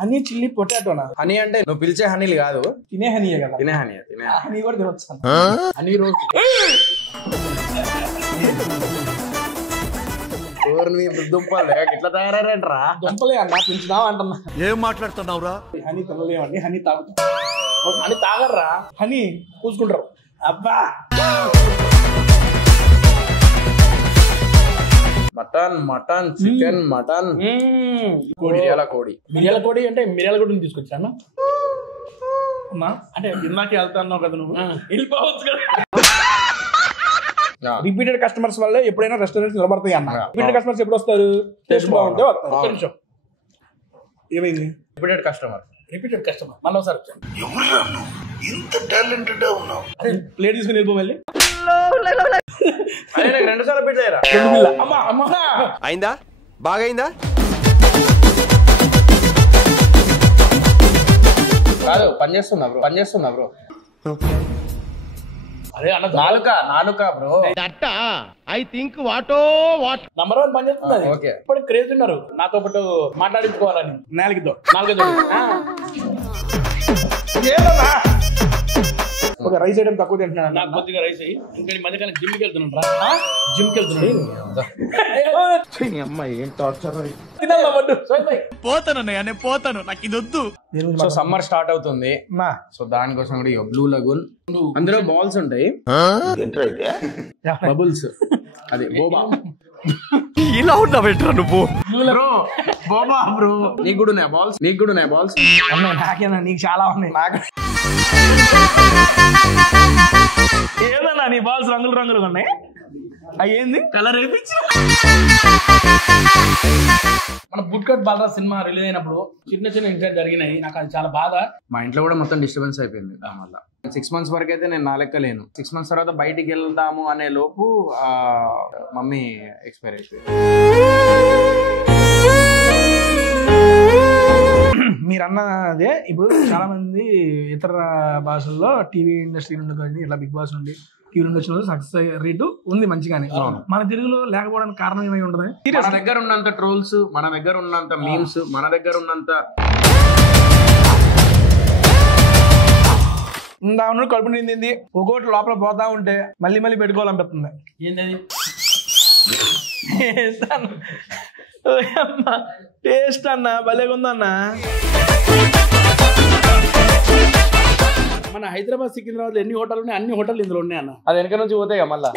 Honey chilli పొటాటోనా? Honey అంటే నువ్వు పిలిచే హనీలు కాదు, తినే హనీయే కదా. తినే హనీ. హనీ కూడా తినొచ్చు. హనీ రోజు దుంపలు ఇట్లా తయారైనరా? దుంపలే అన్న పెంచుదాం అంటున్నా. ఏం మాట్లాడుతున్నావురా? హనీ తినలేమండి, హనీ తాగుతాం. హనీ తాగర్రా, హనీ పూసుకుంటారు. అబ్బా మటన్ చికెన్ మటన్ మిరియాల కోడి అంటే మిరియాల కోడిని తీసుకొచ్చాను అమ్మా. అంటే ఇందాక వెళ్తాన్నావు కదా నువ్వు, వెళ్ళిపోవచ్చు కదా. రిపీటెడ్ కస్టమర్స్ వల్లే ఎప్పుడైనా రెస్టారెంట్స్ నిలబడతాయి అన్న. రిపీటెడ్ కస్టమర్స్ ఎప్పుడు వస్తారు? టేస్ట్ బాగుంటే వస్తారు. ఒక్క నిమిషం, ఏమైంది? రిపీటెడ్ కస్టమర్ మళ్ళీ ఒకసారి ప్లేట్ తీసుకుని వెళ్ళిపో. మళ్ళీ 2 సార్లు రిపీట్ అయ్యారా? 2 బిల్ల. అమ్మా అయిందా? బాగా అయిందా? కాదు, పనిచేస్తున్నా బ్రో. అదే అన్న, నాలుక bro. I think what number 1 పనిచేస్తుంది. ఓకే, ఇప్పుడు క్రేజ్ ఉన్నారు నాతో పాటు మాట్లాడించుకోవాలని. నాలుగుతో ఒక రైస్ ఐటమ్ తక్కువ తింటున్నాను. నాకు కొద్దిగా రైస్ అయ్యి ఇంకా ఈ మధ్యకాలం జిమ్కి వెళ్తున్నాను. పోతానన్నయ్య, నేను పోతాను, నాకు ఇది వద్దు. సో సమ్మర్ స్టార్ట్ అవుతుంది, సో దానికోసం కూడా బ్లూ లగూన్, అందులో బాల్స్ ఉంటాయి, బబుల్స్, అది బోబా. ఇలా ఉన్నా బెటర్ నువ్వు బ్రో. బోబా బ్రో, నీకు కూడా ఉన్నాయి బాల్స్? నాకేనా? నీకు చాలా ఉన్నాయి. నాకు ఏదన్నా నీ బాల్స్ రంగులుగా ఉన్నాయి. అవి ఏంది కలర్ వేయించి. మన బుట్కట్ బాలరాజ్ సినిమా రిలీజ్ అయినప్పుడు చిన్న ఇన్సిడెంట్ జరిగినాయి. నాకు అది చాలా బాధ. మా ఇంట్లో కూడా మొత్తం డిస్టర్బెన్స్ అయిపోయింది దానివల్ల. 6 months వరకు అయితే నేను నా లెక్క లేను. 6 months తర్వాత బయటికి వెళ్దాము అనే లోపు మమ్మీ ఎక్స్పైర్ అయిపోయింది. మీరు అన్నదే ఇప్పుడు చాలా మంది ఇతర భాషల్లో టీవీ ఇండస్ట్రీ నుండి కానీ ఇట్లా బిగ్ బాస్ నుండి టీవీ నుండి వచ్చిన సక్సెస్ రేటు ఉంది మంచిగానే. మన తెలుగులో లేకపోవడానికి కారణం ఏమై ఉంటుంది? మన దగ్గర ఉన్నంత ట్రోల్స్, మన దగ్గర ఉన్నంత మీమ్స్, మన దగ్గర ఉన్నంత దాని కడుపు నిండింది. ఒక్కోటి లోపల పోతా ఉంటే మళ్ళీ పెట్టుకోవాలనిపిస్తుంది. ఏంటది? టేస్ట్ అన్న భలేగా ఉందన్నా. మన హైదరాబాద్ సికింద్రాబాద్ ఎన్ని హోటల్ ఉన్నాయి, అన్ని హోటల్ ఇందులో ఉన్నాయి అన్న. అది వెనక నుంచి పోతాయి కదా మళ్ళా.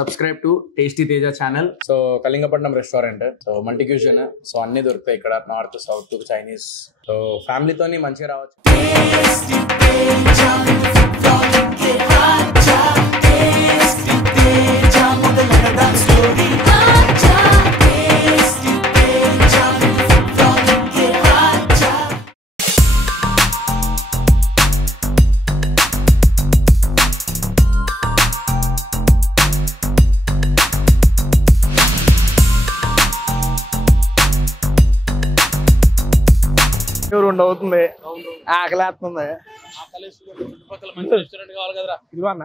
Subscribe to tasty Teja channel. So Kalingapatnam restaurant, so multi cuisine, so అన్ని దొరుకుతాయి ఇక్కడ, నార్త్ సౌత్ చైనీస్. సో ఫ్యామిలీతోని మంచిగా రావచ్చు. రెండు అవుతుంది, ఆకలేస్తుంది. ఇదిగో అన్న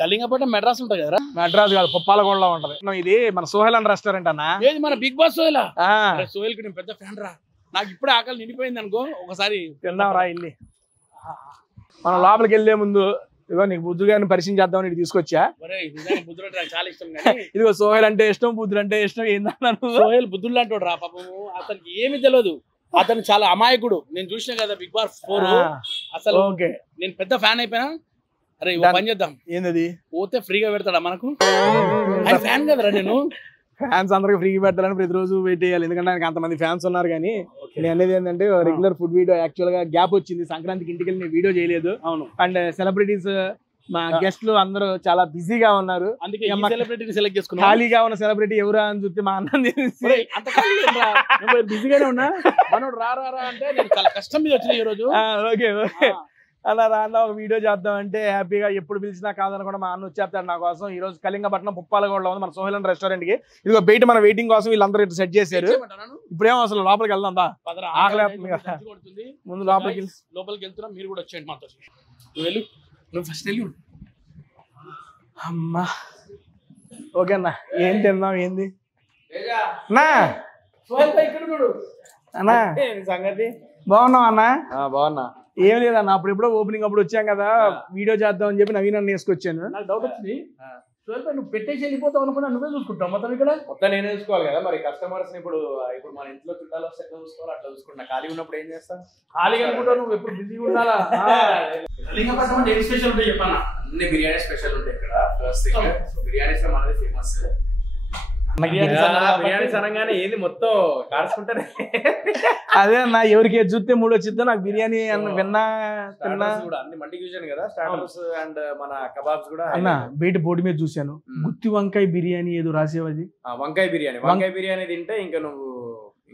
కళింగపట్నం మెడ్రాస్ ఉంటుంది కదా. మెడ్రాస్ కాదు, పుప్పాలగూడలో ఉంటది. ఇది మన సోహెల్ రెస్టారెంట్ అన్న. ఏది మన బిగ్ బాస్ సోహెల్ కి నేను పెద్ద ఫ్యాన్ రా. నాకు ఇప్పుడే ఆకలి నిండిపోయింది అనుకో, ఒకసారి తిందాం రా ఇల్లి. మనం లోపలికి వెళ్లే ముందు ఇదిగో నీకు బుద్ధుడు గారిని పరిచయం చేద్దామని ఇటు తీసుకొచ్చా. చాలా ఇష్టం. ఇదిగో సోహెల్ అంటే ఇష్టం, బుద్ధుడు అంటే ఇష్టం. ఏందన్నాను? సోహెల్ బుద్ధుడు లాంటి రా పాపము. అతనికి ఏమి తెలియదు, అతను చాలా అమాయకుడు. నేను చూసిన కదా బిగ్ బాస్ 4 అసలు. ఓకే, నేను పెద్ద ఫ్యాన్ అయిపోయినా. అరే పని చేద్దాం. ఏంది? పోతే ఫ్రీగా పెడతాడా మనకు? ఆయన ఫ్యాన్ కదరా నేను. ఫ్యాన్స్ అందరికి ఫ్రీగా పెట్టాలని ప్రతిరోజు వెయిట్ చేయాలి, ఎందుకంటే ఆయనకి అంతమంది ఫ్యాన్స్ ఉన్నారు. కానీ నేను అనేది ఏంటంటే రెగ్యులర్ ఫుడ్ వీడియో యాక్చువల్ గా గ్యాప్ వచ్చింది. సంక్రాంతికి ఇంటికి వెళ్ళి నేను వీడియో చేయలేదు. అవును. అండ్ సెలబ్రిటీస్ మా గెస్ట్లు అందరూ చాలా బిజీగా ఉన్నారు. అందుకే సెలబ్రిటీని సెలెక్ట్ చేసుకున్నాం. ఖాళీగా ఉన్న సెలబ్రిటీ ఎవరా అని చూస్తే మా అన్నం బిజీగానే ఉన్నా. మనోడు రా అంటే నేను చాలా కష్టం మీద వచ్చిన ఈ రోజు. ఓకే అలా రాన్న ఒక వీడియో చేద్దాం అంటే హ్యాపీగా ఎప్పుడు పిలిచినా కాదనకుండా మా అన్న వచ్చేస్తాడు నా కోసం. ఈ రోజు కళింగపట్నం పుప్పాలగూడలో ఉంది మన సోహెల్ రెస్టారెంట్ కి. ఇదిగో బయట మన వెయిటింగ్ కోసం వీళ్ళందరూ ఇటు సెట్ చేశారు. ఇప్పుడేమో అసలు లోపలికి వెళ్దాం దా, ఆకలి. ముందు లోపలికి వెళ్తున్నా, మీరు కూడా వచ్చేయండి మాతో. నువ్వు ఫస్ట్ వెళ్ళి. అమ్మా ఓకే అన్న, ఏం తిందాం? ఏంది అన్నా అన్నా సంగతి బాగున్నావు అన్నా? బాగున్నా. ఏం లేదన్నా, అప్పుడు ఓపెనింగ్ అప్పుడు వచ్చాం కదా, వీడియో చేద్దాం అని చెప్పి నవీన్ అన్న వేసుకొచ్చాను. నాకు డౌట్ వచ్చింది, నువ్వు పెట్టేసి వెళ్ళిపోతావు అనుకున్నా, నువ్వే చూసుకుంటావు మొత్తం ఇక్కడ. మొత్తం నేనే చూసుకోవాలి కదా మరి. కస్టమర్స్ ఇప్పుడు మన ఇంట్లో చుట్టాలు వస్తే ఎట్లా చూసుకోవాలి అట్లా చూసుకుంటా. ఖాళీ ఉన్నప్పుడు ఏం చేస్తాను? ఖాళీగా అనుకుంటావు, నువ్వు ఎప్పుడు బిజీగా ఉండాలా? స్పెషల్ ఉంటాయి చెప్పన్నా. అన్ని బిర్యానీ స్పెషల్ ఉంటాయి ఇక్కడ. ఫస్ట్ బిర్యానీస్ మనది ఫేమస్. బిర్యానీ అనగానే ఏది మొత్తం కాల్చుకుంటానే. అదే అన్న, ఎవరికి ఏది చూస్తే మూడు వచ్చిద్దో. నాకు బిర్యానీ విన్నా తిన్నా కూడా అన్ని మండి చూసాను కదా, స్టార్టర్స్ అండ్ మన కబాబ్స్ కూడా. అన్న బయట బోర్డు మీద చూశాను, గుత్తి వంకాయ బిర్యానీ ఏదో రాసేవది. వంకాయ బిర్యానీ తింటే ఇంకా నువ్వు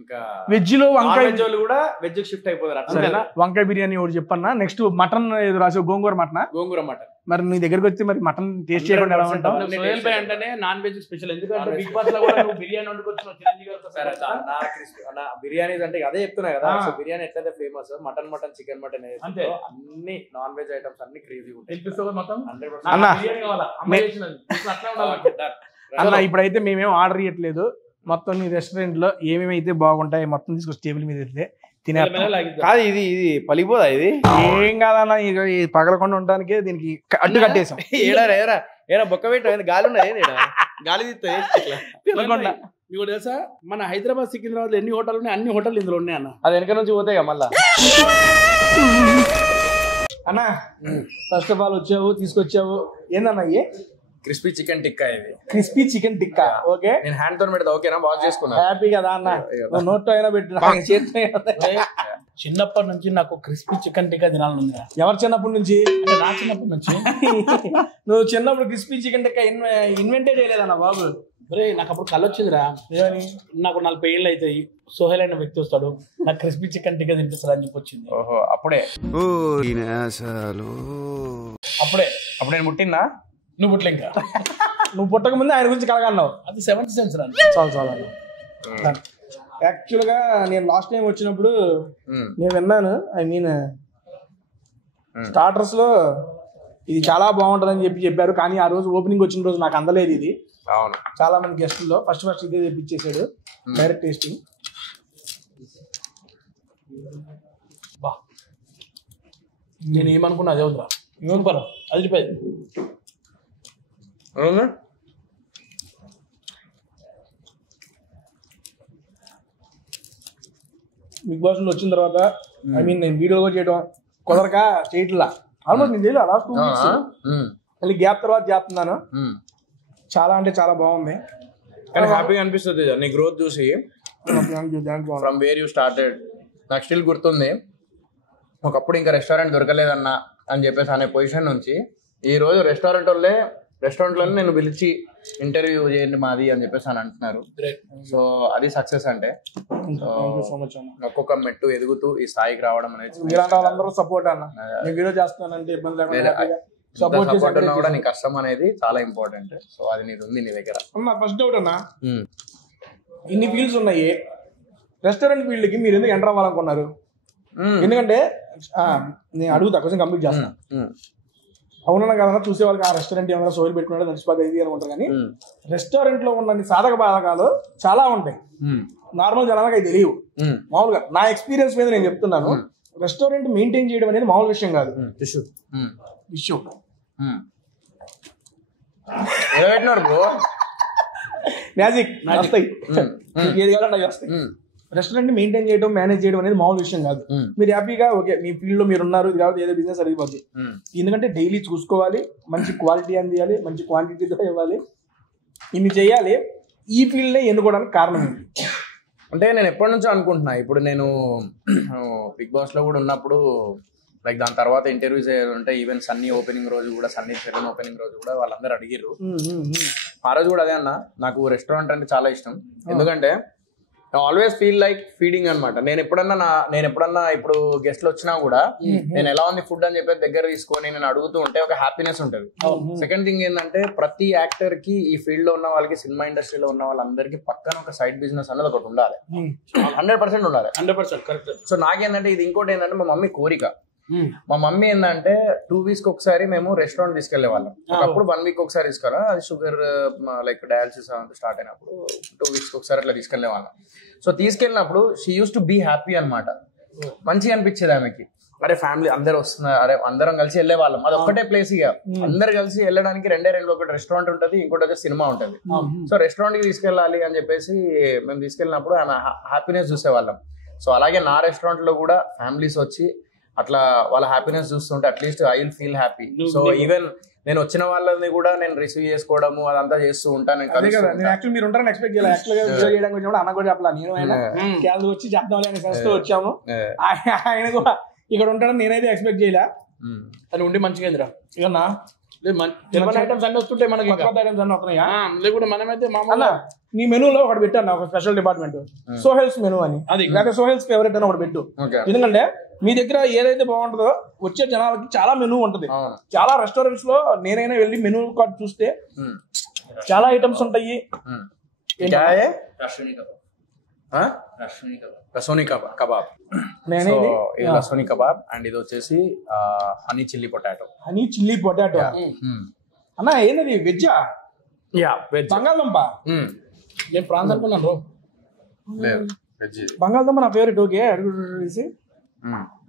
ఇంకా వెజ్ లో వంకాయ కూడా వెజ్ షిఫ్ట్ అయిపోతారు. వంకాయ బిర్యానీ ఒకటి చెప్పన్నా. నెక్స్ట్ మటన్ ఏదో రాసావు, గోంగూర మటన్. మరి నీ దగ్గరకు వచ్చి మరి మటన్ టేస్ట్ చేయకుండా ఎలా ఉంటావు? సోహెల్ భాయ్ అంటేనే నాన్ వెజ్ స్పెషల్. ఎందుకంటే బిగ్ బాస్ లో కూడా నువ్వు బిర్యానీ వండుకొచ్చిన చిరంజీవి గారితో. సరే నా బిర్యానీస్ అంటే అదే చెప్తున్నా కదా. సో బిర్యానీ ఎట్లయితే ఫేమస్, మటన్ చికెన్ మటన్ అన్ని నాన్ వెజ్ ఐటమ్స్ అన్ని క్రేజీ ఉంటాయి. అన్న ఇప్పుడైతే మేమేం ఆర్డర్ ఇవ్వట్లేదు, మొత్తం నీ రెస్టారెంట్ లో ఏమేమి అయితే బాగుంటాయి మొత్తం తీసుకొచ్చి టేబుల్ మీద అయితే తినే. కాదు ఇది పలిపోదా? ఇది ఏం కాదన్న, ఇది పగలకుండా ఉండడానికి దీనికి అడ్డు కట్టేసాం. ఏడా బొక్క పెట్ట గాలి ఉన్నది, గాలి తినకుండా. మీకు తెలుసా, మన హైదరాబాద్ సికింద్రాబాద్ ఎన్ని హోటల్ ఉన్నాయి, అన్ని హోటల్ ఇందులో ఉన్నాయి అన్న. అది వెనక నుంచి పోతాయి మళ్ళా. అన్న ఫస్ట్ ఆఫ్ ఆల్ వచ్చావు, తీసుకొచ్చావు. ఏందన్నా ఇయ్యే? Crispy chicken tikka. ఇది క్రిస్పీ చికెన్ టిక్కా. ఓకే, నేను హ్యాండ్ తో పెడతా. ఓకేనా? బాగా చేసుకున్నా. హ్యాపీ కదా అన్న? నోట్ అయినా పెట్టిన చిన్నప్పటి నుంచి నాకు క్రిస్పీ చికెన్ టిక్కా తినాలని ఉంది. ఎవరు చిన్నప్పటి నుంచి? అంటే నా చిన్నప్పటి నుంచి. నువ్వు చిన్నప్పుడు క్రిస్పీ చికెన్ టిక్కా ఇన్వెంటే చేయలేదన్న బాబు. ఒరే నాకు అప్పుడు కళ్ళు వచ్చిందిరా. నాకు 40 ఏళ్ళు అవుతాయి, సోహెల్ అయిన వ్యక్తి వస్తాడు, నాకు క్రిస్పీ చికెన్ టిక్కా తినిపిస్తాడు అని చెప్పి వచ్చింది. ఓహో, అప్పుడే అప్పుడు నేను ముట్టిందా? నువ్వు పుట్ల ఇంకా నువ్వు పుట్టక ముందు ఆయన గురించి కలగన్నావు. అది 7th సెన్స్ రా. చాలా యాక్చువల్ గా నేను లాస్ట్ టైం వచ్చినప్పుడు నేను విన్నాను, ఐ మీన్ స్టార్టర్స్ లో ఇది చాలా బాగుంటదని చెప్పారు. కానీ ఆ రోజు ఓపెనింగ్ వచ్చిన రోజు నాకు అందలేదు ఇది. అవును, చాలా మంది గెస్టుల్లో ఫస్ట్ ఇదే తెప్పించేసాడు, డైరెక్ట్ టేస్టింగ్. నేను ఏమనుకున్నా అదే ఉందిరా. ఏమనుకోరా, అదిరిపోయింది. బిగ్ బాస్ లో వచ్చిన తర్వాత ఐ మీన్ నేను వీడియో చేయడం కుదరక చేయట్లా. ఆల్మోస్ట్ నేను చేయలే లాస్ట్ 2 weeks. మళ్ళీ గ్యాప్ తర్వాత చేస్తున్నాను. చాలా అంటే చాలా బాగుంది, కానీ హ్యాపీగా అనిపిస్తుంది నీ గ్రోత్ చూసి. From where you started. నాకు స్టిల్ గుర్తుంది, ఒకప్పుడు ఇంకా రెస్టారెంట్ దొరకలేదన్నా అని చెప్పేసి అనే పొజిషన్ నుంచి ఈ రోజు రెస్టారెంట్లోనే నేను పిలిచి ఇంటర్వ్యూ చేయండి మాది అని చెప్పేసి అని అంటున్నారు. సో అది సక్సెస్ అంటే. ఒక్కొక్క మెట్టు ఎదుగుతూ ఈ స్థాయికి రావడం అనేది వాళ్ళందరూ సపోర్ట్ అన్న. నేను వీడియో చేస్తానంటే ఇబ్బంది లేకుండా సపోర్ట్ కూడా నీ కష్టం అనేది చాలా ఇంపార్టెంట్. సో అది నీది ఉంది నీ దగ్గర. ఫస్ట్ డౌట్ అన్న, ఇన్ని ఫీల్డ్స్ ఉన్నాయి, రెస్టారెంట్ ఫీల్డ్ కి మీరు ఎందుకు ఎంటర్ అవ్వాలనుకున్నారు? ఎందుకంటే నేను అడుగుతా, కొంచెం కంప్లీట్ చేస్తాను. అవునన్నా కదన్నా, చూసే వాళ్ళకి ఆ రెస్టారెంట్ ఏమైనా సోయిల్ పెట్టుకున్నాడో నడిచిపోతే ఇది అనుకుంటారు. కానీ రెస్టారెంట్ లో ఉన్న సాధక బాధకాలు చాలా ఉంటాయి, నార్మల్ జనాలకు అవి తెలియవు. మామూలుగా నా ఎక్స్పీరియన్స్ మీద నేను చెప్తున్నాను, రెస్టారెంట్ మెయింటైన్ చేయడం అనేది మామూలు విషయం కాదు. ఇష్యూ మ్యాజిక్ వస్తాయి, ఏది కావాలంటే అవి వస్తాయి. రెస్టారెంట్ మెయింటైన్ చేయడం, మేనేజ్ చేయడం అనేది మామూలు విషయం కాదు. మీరు హ్యాపీగా ఓకే మీ ఫీల్డ్ లో మీరు ఉన్నారు, ఇది కాబట్టి ఏదో బిజినెస్ అడిగిపోద్ది. ఎందుకంటే డైలీ చూసుకోవాలి, మంచి క్వాలిటీ అందియాలి, మంచి క్వాంటిటీతో ఇవ్వాలి, ఇన్ని చేయాలి. ఈ ఫీల్డ్ ఎన్నుకోవడానికి కారణం ఏంటి అంటే నేను ఎప్పటి నుంచో అనుకుంటున్నా. ఇప్పుడు నేను బిగ్ బాస్ లో కూడా ఉన్నప్పుడు లైక్ దాని తర్వాత ఇంటర్వ్యూస్ ఉంటే ఈవెన్ సన్నీ ఓపెనింగ్ రోజు కూడా, సన్నీ సెలూన్ ఓపెనింగ్ రోజు కూడా వాళ్ళందరూ అడిగిర్రు. ఆ రోజు కూడా అదే అన్న, నాకు రెస్టారెంట్ అంటే చాలా ఇష్టం. ఎందుకంటే ఆల్వేస్ ఫీల్ లైక్ ఫీడింగ్ అనమాట. నేను ఎప్పుడన్నా ఇప్పుడు గెస్ట్లు వచ్చినా కూడా నేను ఎలా ఉంది ఫుడ్ అని చెప్పి దగ్గర తీసుకొని నేను అడుగుతూ ఉంటే ఒక హ్యాపీనెస్ ఉంటుంది. సెకండ్ థింగ్ ఏంటంటే ప్రతి యాక్టర్ కి ఈ ఫీల్డ్ లో ఉన్న వాళ్ళకి, సినిమా ఇండస్ట్రీలో ఉన్న వాళ్ళందరికీ పక్కన ఒక సైడ్ బిజినెస్ అనేది ఒకటి ఉండాలి, 100% ఉండాలి. 100% కరెక్ట్. సో నాకేంటంటే ఇది ఇంకోటి ఏంటంటే మా మమ్మీ కోరిక, మా మమ్మీ ఏంటంటే 2 weeks ఒకసారి మేము రెస్టారెంట్ తీసుకెళ్లే వాళ్ళం. అప్పుడు 1 week ఒకసారి తీసుకెళ్ళాం. అది షుగర్ లైక్ డయాలసిస్ అంతా స్టార్ట్ అయినప్పుడు 2 weeks ఒకసారి అట్లా తీసుకెళ్లే వాళ్ళం. సో తీసుకెళ్ళినప్పుడు she used to be happy అనమాట. మంచిగా అనిపించేది ఆమెకి. అరే ఫ్యామిలీ అందరు వస్తున్నారు, అరే అందరం కలిసి వెళ్ళే వాళ్ళం. అది ఒక్కటే ప్లేస్ ఇక అందరు కలిసి వెళ్ళడానికి 2 ఒకటి రెస్టారెంట్ ఉంటుంది, ఇంకోటి వచ్చి సినిమా ఉంటుంది. సో రెస్టారెంట్ కి తీసుకెళ్ళాలి అని చెప్పేసి మేము తీసుకెళ్ళినప్పుడు ఆమె హ్యాపీనెస్ చూసేవాళ్ళం. సో అలాగే నా రెస్టారెంట్ లో కూడా ఫ్యామిలీస్ వచ్చి అట్లా వాళ్ళ హ్యాపీనెస్ చూస్తుంటే at least I will feel happy. So even నేను వచ్చిన వాళ్ళని కూడా నేను రిసీవ్ చేసుకోవడము అదంతా చేస్తూ ఉంటాను. మీరు ఉంటారని ఎక్స్పెక్ట్ చేయాలి. యాక్చువల్గా వీడియో చేయడానికి వచ్చినప్పుడు అన్న కూడా చెప్పాలి, నేను అయినా క్యాన్సల్ వచ్చి చెప్దాం అని సెన్స్ తో వచ్చాము. ఆయన కూడా ఇక్కడ ఉంటాడని నేనైతే ఎక్స్పెక్ట్ చేయలే. అని ఉండి మంచిగా ఇక ఐటమ్స్ అన్ని వస్తుంటాయి మనకి, కొత్త ఐటమ్స్ అన్ని వస్తున్నాయా? లేకుంటే మనమైతే మామూలు నీ మెనూలో ఒకటి పెట్టాను, ఒక స్పెషల్ డిపార్ట్మెంట్ సోహెల్స్ మెనూ అని. అది లేకపోతే సోహెల్స్ ఫేవరెట్ అని ఒకటి పెట్టు. ఎందుకంటే మీ దగ్గర ఏదైతే బాగుంటుందో వచ్చే జనాలకి చాలా మెనూ ఉంటది. చాలా రెస్టారెంట్స్ లో నేనైనా వెళ్ళి మెనూ కార్డ్ చూస్తే చాలా ఐటమ్స్ ఉంటాయి. Rasooni kebab, rasooni kebab and ఇది వచ్చేసి honey chilli potato. Honey chilli potato అన్న ఏంటది? వెజ్జా? వెజ్. బంగాళదుంప నేను ప్రాన్స్ అనుకున్నాను. బంగాళదుంప నా ఫేవరెట్. ఓకే అడిగి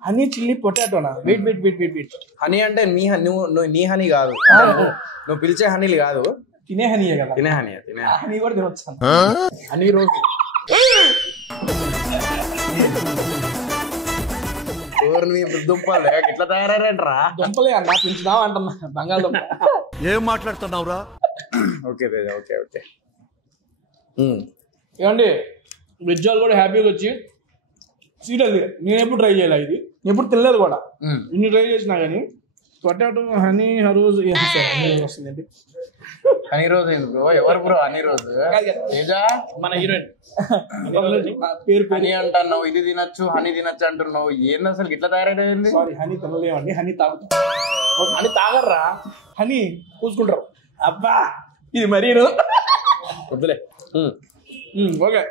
హనీ చిల్లీ పొటాటోనా? Wait wait wait wait wait honey అంటే నీ హనీ కాదు, నువ్వు పిలిచే హనీలు కాదు, తినే హనీయే కదా. తినే హనీ హనీ కూడా తినొచ్చు. హనీ రోజు దుంపలు ఇట్లా తయారైనరా? దుంపలే అన్న పెంచుదాం అంటున్నా బంగాళదుంప. ఏం మాట్లాడుతున్నావురా? Okay okay okay. ఏమండి వెజ్ వాళ్ళు కూడా హ్యాపీగా వచ్చి సీరియస్గా నేను ఎప్పుడు ట్రై చేయలే, ఇది ఎప్పుడు తినలేదు కూడా. ఇన్ని ట్రై చేసినా కానీ పొటాటో హనీ రోజు వస్తుందండి. హనీ రోజు ఎవరు బ్రో? హనీ రోజు మన హీరోయిన్ పేరు హనీ అంటున్నావు, ఇది తినొచ్చు హనీ తినొచ్చు అంటున్నావు. ఏంది అసలు ఇట్లా తయారైంది? సారీ హనీ తినలేమండి, హనీ తాగుతాం. హనీ తాగర్రా, హనీ పూసుకుంటారు. అబ్బా ఇది మరీ వద్దులే. ఓకే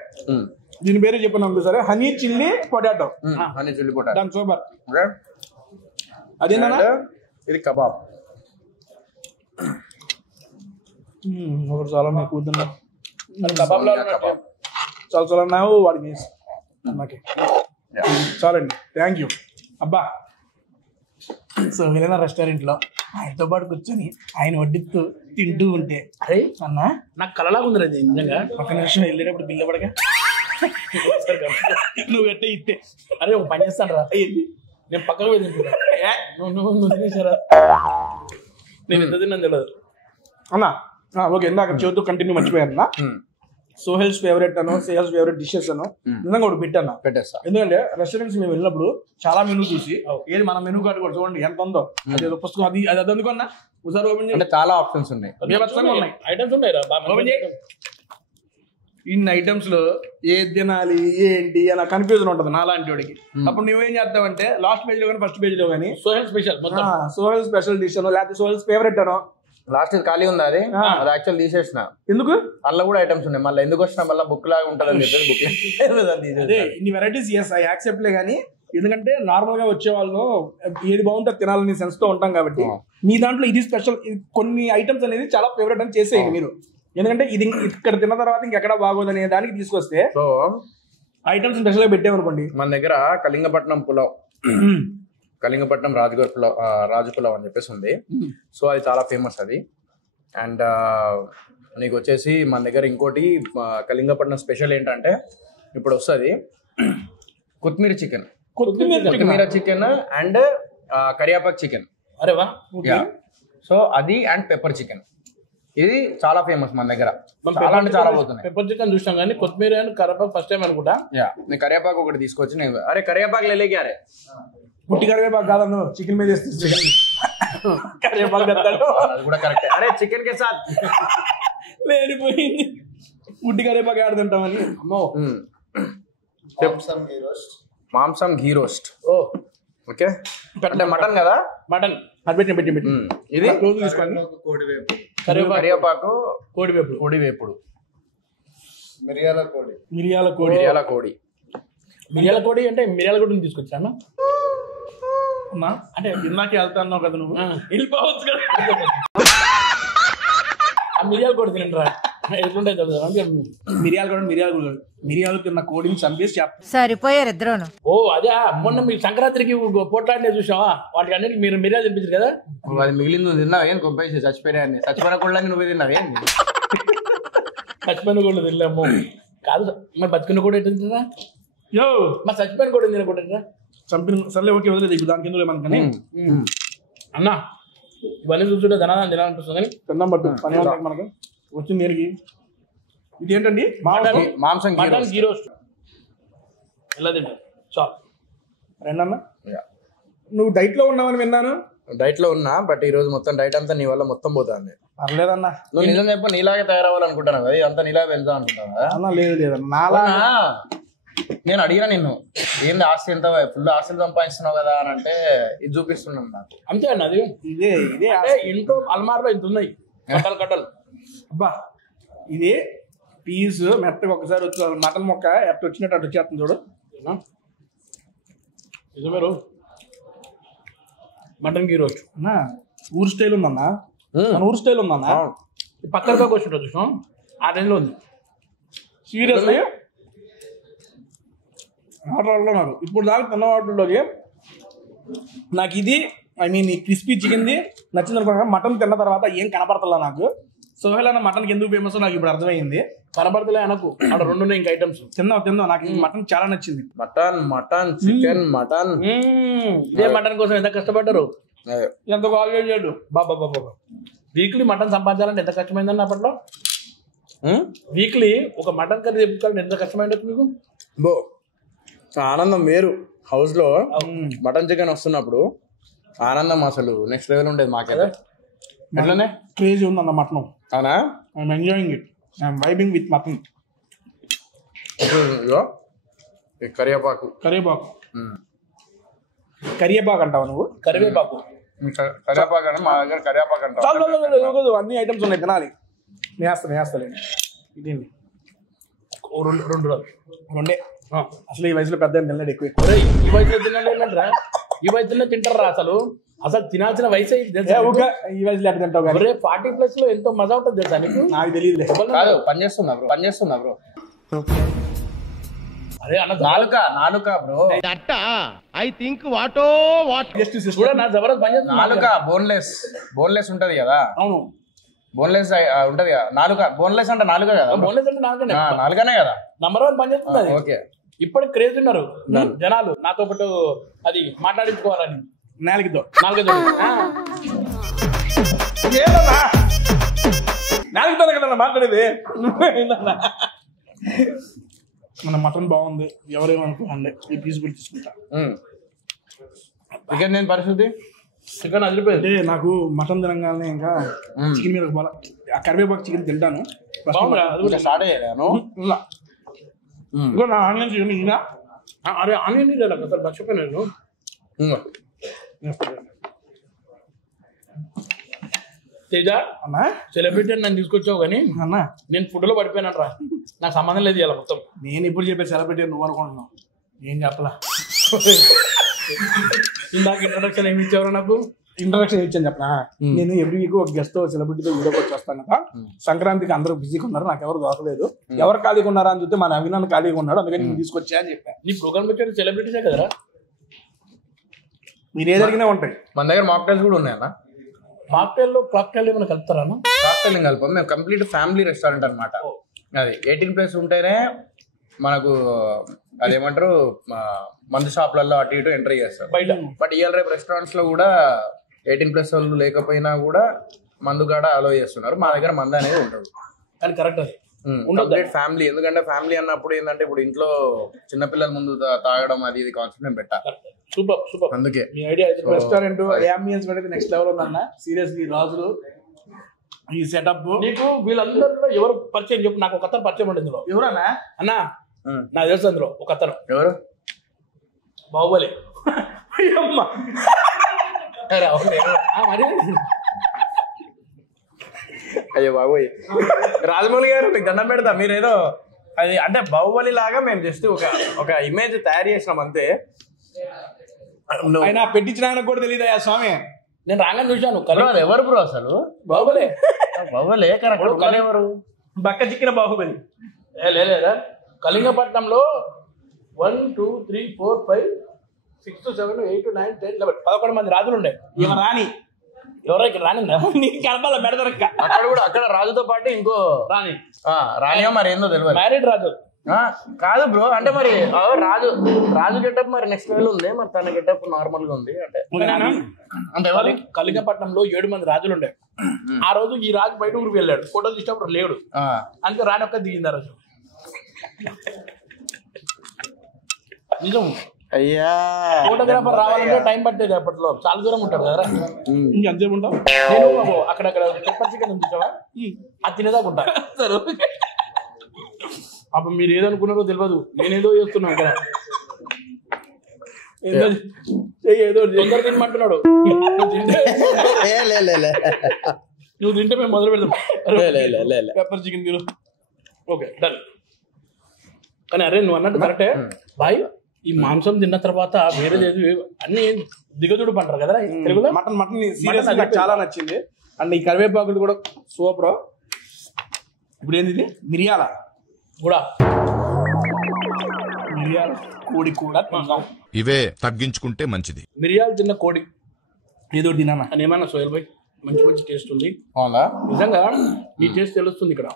దీని పేరు చెప్పినాం సరే, honey chilli potato. Honey chilli potato దాని సూపర్. అదేనా? ఇది కబాబ్. ఒకటి చాలా మీకు కూతున్నా కబాబ్ చాలా చాలా అన్నావు వాడికి అన్నకి చాలండి. Thank you. అబ్బా సో వెళ్ళిన రెస్టారెంట్లో ఆయనతో పాటు కూర్చొని ఆయన వడ్డిస్తూ తింటూ ఉంటే అరే అన్న నాకు కలలాగా ఉంది అది నిజంగా. ఒక నిమిషం వెళ్ళేటప్పుడు బిల్లు పడగా నువ్వు ఎట్ట ఇస్తే అరే ఒక పని చేస్తాను రా, నేను పక్కకు పోయి తింటున్నా. నువ్వు తినేసారా? నేను ఎంత తిన్నాను తెలియదు అన్నా. ఓకే ఇందాక చెబుతూ కంటిన్యూ మర్చిపోయాను. సోహెల్స్ ఫేవరెట్ అను, సేహెల్స్ ఫేవరెట్ డిషెస్ అను నిజంగా ఒకటి పెట్టాను పెట్టేస్తా. ఎందుకంటే రెస్టారెంట్స్ మేము వెళ్ళినప్పుడు చాలా మెనూ చూసి ఏది మన మెనూ కార్డు కూడా చూడండి ఎంత ఉందో. అది పుస్తకం అది అది అందుకున్నా ఒకసారి ఓపెన్ అంటే చాలా ఆప్షన్స్ ఉన్నాయి, ఐటమ్స్ ఉంటాయి రా. ఇన్ని ఐటమ్స్ లో ఏది తినాలి ఏంటి అలా కన్ఫ్యూజన్ ఉంటుంది నాలాంటి వాడికి. అప్పుడు నువ్వేం చేస్తావంటే లాస్ట్ పేజ్ లో కానీ ఫస్ట్ పేజ్ లో కానీ Sohel special Sohel special dish అనో లేకపోతే సోహెల్ ఫేవరెట్ అనో. లాస్ట్ ఖాళీ ఉంది అది యాక్చువల్ తీసేసిన. ఎందుకు? అందులో కూడా ఐటమ్స్ ఉన్నాయి. మళ్ళీ ఎందుకు వచ్చినా మళ్ళీ బుక్ లాగా ఉంటుంది అని చెప్పేసి బుక్ ఇన్ని వెరైటీస్ ఎస్ ఐ యాక్సెప్ట్లే కానీ ఎందుకంటే నార్మల్ గా వచ్చే వాళ్ళు ఏది బాగుంటే తినాలని సెన్స్ తో ఉంటాం కాబట్టి మీ దాంట్లో ఇది స్పెషల్ కొన్ని ఐటమ్స్ అనేది చాలా ఫేవరెట్ అని చేసేయండి మీరు. ఎందుకంటే ఇది ఇక్కడ తిన్న తర్వాత ఇంకెక్కడ బాగోదు అనే దానికి తీసుకొస్తే సో ఐటమ్స్ స్పెషల్ గా పెట్టామనుకోండి. మన దగ్గర కళింగపట్నం పులావ్, కళింగపట్నం రాజు పులావ్ అని చెప్పేసి ఉంది. సో అది చాలా ఫేమస్ అది. అండ్ నీకు వచ్చేసి మన దగ్గర ఇంకోటి కళింగపట్నం స్పెషల్ ఏంటంటే ఇప్పుడు వస్తుంది కొత్తిమీర చికెన్ అండ్ కరియాపాక్ చికెన్. అరే వా. సో అది అండ్ పెప్పర్ చికెన్ ఇది చాలా ఫేమస్ మన దగ్గర. చాలా అంటే చాలా పోతున్నాయి. పెప్పర్ చికెన్ చూసాం కానీ కొత్తిమీర అండ్ కరివేపాకు ఫస్ట్ టైం అనుకుంటా. నేను కరివేపాకు ఒకటి తీసుకొచ్చి నేను అరే కరివేపాకు లేకే అరే పుట్టి కరివేపాకు కాదన్ను చికెన్ మీద కరివేపాకు అది కూడా కరెక్ట్. అరే చికెన్ కే సాత్ లేనిపోయింది పుట్టి కరివేపాకు ఆడుతుంటామని. అమ్మో మాంసం ఘీ రోస్ట్. ఓకే అంటే మటన్ కదా, మటన్ పెట్టి ఇది తీసుకోండి. కరివేపాకు కోడి వేపుడు మిరియాల కోడి అంటే మిరియాల కోడిని తీసుకొచ్చాను. అన్నా అంటే ఇందాకే వెళ్తాన్నావు కదా నువ్వు వెళ్ళిపోవచ్చు కదా. ఆ మిరియాలు కూడా తినండి రా, ఎట్లుంటాయి తెలుసు. మిరియాలు తిన్న కోడిని చంపేసి చేస్తాను. సరిపోయారు ఇద్దరును. ఓ అదే మొన్న మీరు సంక్రాంతికి పోట్లాడినే చూసావా, వాటికి అన్నిటికి మీరు మిరియాలు తినిపించారు కదా. అది మిగిలింది నువ్వు తిన్నావు ఏం కొంపేసి చచ్చిపోయాన్ని చచ్చిపోయిన కూడా నువ్వే తిన్నావు ఏంది చచ్చిపోయిన కూడా తినలేము కాదు, మరి బతుకున్న కూడా ఎట్లా తింటారా? యో మరి చచ్చిపోయిన కూడా తినకూడదురా. చంపిన సర్లే ఓకే వదిలేదు ఇప్పుడు దానికి ఎందుకు మనకని అన్నా ఇవన్నీ చూస్తుంటే తినాలనిపిస్తుంది కానీ తిందాం పట్టు పని మనకు వచ్చింది దేనికి. ఇది ఏంటండి మాంసం మటన్ గీ రోస్ట్ ఎలా తింటారు చాలు. రెండన్న నువ్వు డైట్ లో ఉన్నావని విన్నాను. డైట్ లో ఉన్నా, బట్ ఈ రోజు మొత్తం డైట్ అంతా నీ వల్ల మొత్తం పోతుంది. పర్లేదన్నా, నువ్వు నిజం చెప్ప నీలాగే తయారవ్వాలనుకుంటున్నావు కదా, ఇదంతా నీలాగే పెంచుదాం అనుకుంటావు కదా. అన్న లేదు లేదన్న నాలా నేను అడిగినా నిన్ను ఏంది ఆస్తి ఎంత ఫుల్ ఆస్తులు సంపాదిస్తున్నావు కదా అని అంటే ఇది చూపిస్తున్నాను నాకు. అంతే అన్న అది ఇదే అంటే ఇంట్లో అల్మార్లో ఇంత ఉన్నాయి కట్టలు. అబ్బా ఇది పీస్ మెత్తగా ఒకసారి వచ్చి మటన్ మొక్క ఎట్ట వచ్చినట్టు అటు వచ్చేస్తుంది చూడు. ఇది మీరు మటన్ గీ రోస్ట్ అన్నా ఊరు స్టైల్ ఉందన్నా, మన ఊరు స్టైల్ ఉందన్నా. పక్కన వచ్చి ఉంటుంది చూసాం ఆ రేంజ్లో ఉంది. సీరియస్లీ ఆటలో నాకు ఇప్పుడు దాకా తిన్న వాటిలోకి నాకు ఇది ఐ మీన్ ఈ క్రిస్పీ చికెన్ది నచ్చింది అనుకున్నా. మటన్ తిన్న తర్వాత ఏం కనపడతలా నాకు. సోహెల్ అన్న మటన్కి ఎందుకు ఫేమస్ నాకు ఇప్పుడు అర్థమైంది. కనబడతలే అనకు, అక్కడ 2 ఉన్నాయి ఇంకా ఐటమ్స్. తిందాం నాకు ఈ మటన్ చాలా నచ్చింది. మటన్ చికెన్ మటన్ ఇదే మటన్ కోసం ఎంత కష్టపడ్డారు, ఎంత కాల్ చేయడు బాబా. వీక్లీ మటన్ సంపాదించాలంటే ఎంత కష్టమైందన్న అప్పట్లో. వీక్లీ ఒక మటన్ కర్రీ తెప్పించాలంటే ఎంత కష్టమైంది మీకు. బో ఆనందం వేరు. హౌస్ లో మటన్ చికెన్ వస్తున్నప్పుడు ఆనందం అసలు నెక్స్ట్ లెవెల్ ఉండేది మాకైతే. ఎట్లనే క్రేజీ ఉందన్న మటన్. అవునా, I'm enjoying it, I'm vibing with mutton. కరివేపాకు కరివేపాకు అంటావా నువ్వు? కరివేపాకు కరివేపాకు మా దగ్గర కరివేపాకు అంటారు. చాలు అన్ని ఐటమ్స్ ఉన్నాయి తినాలి. నేస్తాను ఇదేంటి 2 రెండే. అసలు ఈ వయసులో పెద్ద తినలేడు ఎక్కువ. ఈ వయసులో తినలేరా, ఈ వయసులో తింటారా? అసలు తినాల్సిన వయసు ఈ వయసులో ఎట్లా తింటావు కానీ 40+ లో ఎంతో మజా ఉంటుంది తెలుసా నీకు? నాకు తెలియదు. కాదు పని చేస్తున్నా బ్రో. అదే అన్న నాలుక బ్రో. కూడా నా జబర్దస్త్ పని చేస్తుంది. నాలుక బోన్లెస్ ఉంటది కదా. అవును బోన్లెస్ ఉంటది కదా నాలుక. బోన్లెస్ అంటే నాలుక కదా. బోన్లెస్ అంటే నాలుగనే కదా. #1 పని చేస్తుంది అది. ఓకే ఇప్పటికి క్రేజ్ ఉన్నారు జనాలు నాతో పాటు అది మాట్లాడించుకోవాలని. నాలుగుతో కదా మాట్లాడేది. మన మటన్ బాగుంది, ఎవరేమనుకోండి ఈ పీస్ కూడా తీసుకుంటా. చికెన్ నేను పరిస్థితి చికెన్ అదిరిపోయింది. అంటే నాకు మటన్ తినగానే ఇంకా చికెన్ మీద ఆ కరివేపాకు చికెన్ తింటాను. స్టార్ట్ అయ్యాను. ఇంకో నా ఆనియన్ చికెన్ ఇంకా అరే ఆనియన్ అసలు మర్చిపోయాను. తేజ అన్నా సెలబ్రిటీ అని నన్ను తీసుకొచ్చావు కానీ అన్నా నేను ఫుడ్ లో పడిపోయాను రా. నాకు సంబంధం లేదు ఇలా మొత్తం. నేను ఇప్పుడు చెప్పే సెలబ్రిటీ నువ్వు అనుకుంటున్నావు, ఏం చెప్పలా. ఇందాక ఇంట్రడక్షన్ ఏమి ఇచ్చావు నాకు? ఇంట్రడక్షన్ ఇచ్చాను చెప్పనా. నేను ఎవ్రీ వీక్ ఒక గెస్ట్ సెలబ్రిటీతో వీడియో కాల్ చేస్తాను కదా. సంక్రాంతికి అందరూ బిజీగా ఉన్నారు, నాకు ఎవరు దొరకలేదు. ఎవరు ఖాళీగా ఉన్నారా అని చూస్తే మన అభినవ్ ఖాళీగా ఉన్నాడు, అందుకని నేను తీసుకొచ్చా అని చెప్పాను. నీ ప్రోగ్రామ్ పెట్టాడు సెలబ్రిటీసే కదరా. మీరు ఏ జరిగినా ఉంటాయి. మన దగ్గర మాక్టైల్స్ కూడా ఉన్నాయన్న. కాక్టైల్ ఏమైనా కలుపుతారా? కాక్టైల్ కలుపు. మేము కంప్లీట్ ఫ్యామిలీ రెస్టారెంట్ అనమాట. అది 18+ ఉంటేనే మనకు అదేమంటారు మందు షాప్లలో అటు ఇటు ఎంట్రీ చేస్తారు బయట. బట్ ఇవాళ రేపు రెస్టారెంట్స్ లో కూడా 18+ వాళ్ళు లేకపోయినా కూడా మందు కాడ అలో చేస్తున్నారు. మా దగ్గర మందు అనేది ఉంటుంది. కానీ కరెక్ట్ అది కంప్లీట్ ఫ్యామిలీ. ఎందుకంటే ఫ్యామిలీ అన్నప్పుడు ఏంటంటే ఇప్పుడు ఇంట్లో చిన్నపిల్లల ముందు తాగడం అది ఇది కాన్సెప్ట్ నేను పెట్టా. సూపర్ అందుకే మీ ఐడియా. రెస్టారెంట్ అంబియన్స్ కూడా నెక్స్ట్ లెవెల్ ఉందన్న. సీరియస్లీ రాజులు ఈ సెటప్. నీకు వీళ్ళందరూ ఎవరు పరిచయం చెప్పు. నాకు ఒక అతను పరిచయం ఉండదు ఇందులో. ఎవరన్నా అన్నా నాకు తెలుసు అందులో ఒక అతను. ఎవరు? బాహుబలి. మరి అయ్యో బాబోయ్ రాజమౌళి గారు మీకు దండం పెడతా. మీరేదో అది అంటే బాహుబలి లాగా మేము జస్ట్ ఒక ఇమేజ్ తయారు చేసినాం అంతే. ఆయన పెట్టించిన ఆయన కూడా తెలియదు ఆ స్వామి. నేను రాగానే చూశాను అది ఎవరు బ్రో అసలు? బాహుబలే బాహుబలే ఎవరు? బక్క చిక్కిన బాహుబలి. లేదా కళింగపట్నంలో 1 2 3 4 5 6 7 8 9 10 11 11 మంది రాజులు ఉండే. ఇవ రాని ఎవరో ఇక్కడ రాని నీకు కనపాల మెడదరక్క. అక్కడ రాజుతో పాటు ఇంకో రాని రానియో మరి ఏందో తెలియదు. మ్యారీడ్ రాజు కాదు బ్రో, అంటే మరి రాజు గెటప్ మరి నెక్స్ట్ లెవెల్ ఉంది, మరి తన గెటప్ నార్మల్ గా ఉంది అంటే కళింగపట్నంలో 7 మంది రాజులు ఉండే. ఆ రోజు ఈ రాజు బయట ఊరికి వెళ్ళాడు, ఫోటో తీసినప్పుడు లేడు, అందుకే రాని ఒక్క దిగింది ఆ రోజు. నిజం. అయ్యా ఫోటోగ్రాఫర్ రావాలంటే టైం పట్టేది, అప్పట్లో చాలా దూరం ఉంటాడు కదా. ఇంకెంతసేపు ఉంటావు? నేను అక్కడక్కడ పెప్పర్ చికెన్ ఉంచావా అది తినేదాకా ఉంటా. అప్పుడు మీరు ఏదనుకున్నారో తెలియదు, నేనేదో చేస్తున్నా ఇక్కడ. ఏదో తొందర తినమంటున్నాడు. నువ్వు తింటే మేము మొదలు పెడతాం పెప్పర్ చికెన్ తిను. Okay done. కానీ అరే నువ్వు అన్నట్టు కరెక్టే బాయ్. ఈ మాంసం తిన్న తర్వాత వేరేది అన్ని దిగదుడు పంటారు కదా తెలుగులో. మటన్ సీరియస్ నాకు చాలా నచ్చింది. అండ్ ఈ కరివేపాకులు కూడా సూపర్. ఇప్పుడు ఏంది ఇది? మిరియాల కోడి కూడా ఇవే తగ్గించుకుంటే మంచిది. మిరియాలు తిన్న కోడి ఏదో తినా అని ఏమన్నా సోయల్ భాయ్ మంచి మంచి టేస్ట్ ఉంది అవునా? నిజంగా ఈ టేస్ట్ తెలుస్తుంది ఇక్కడ.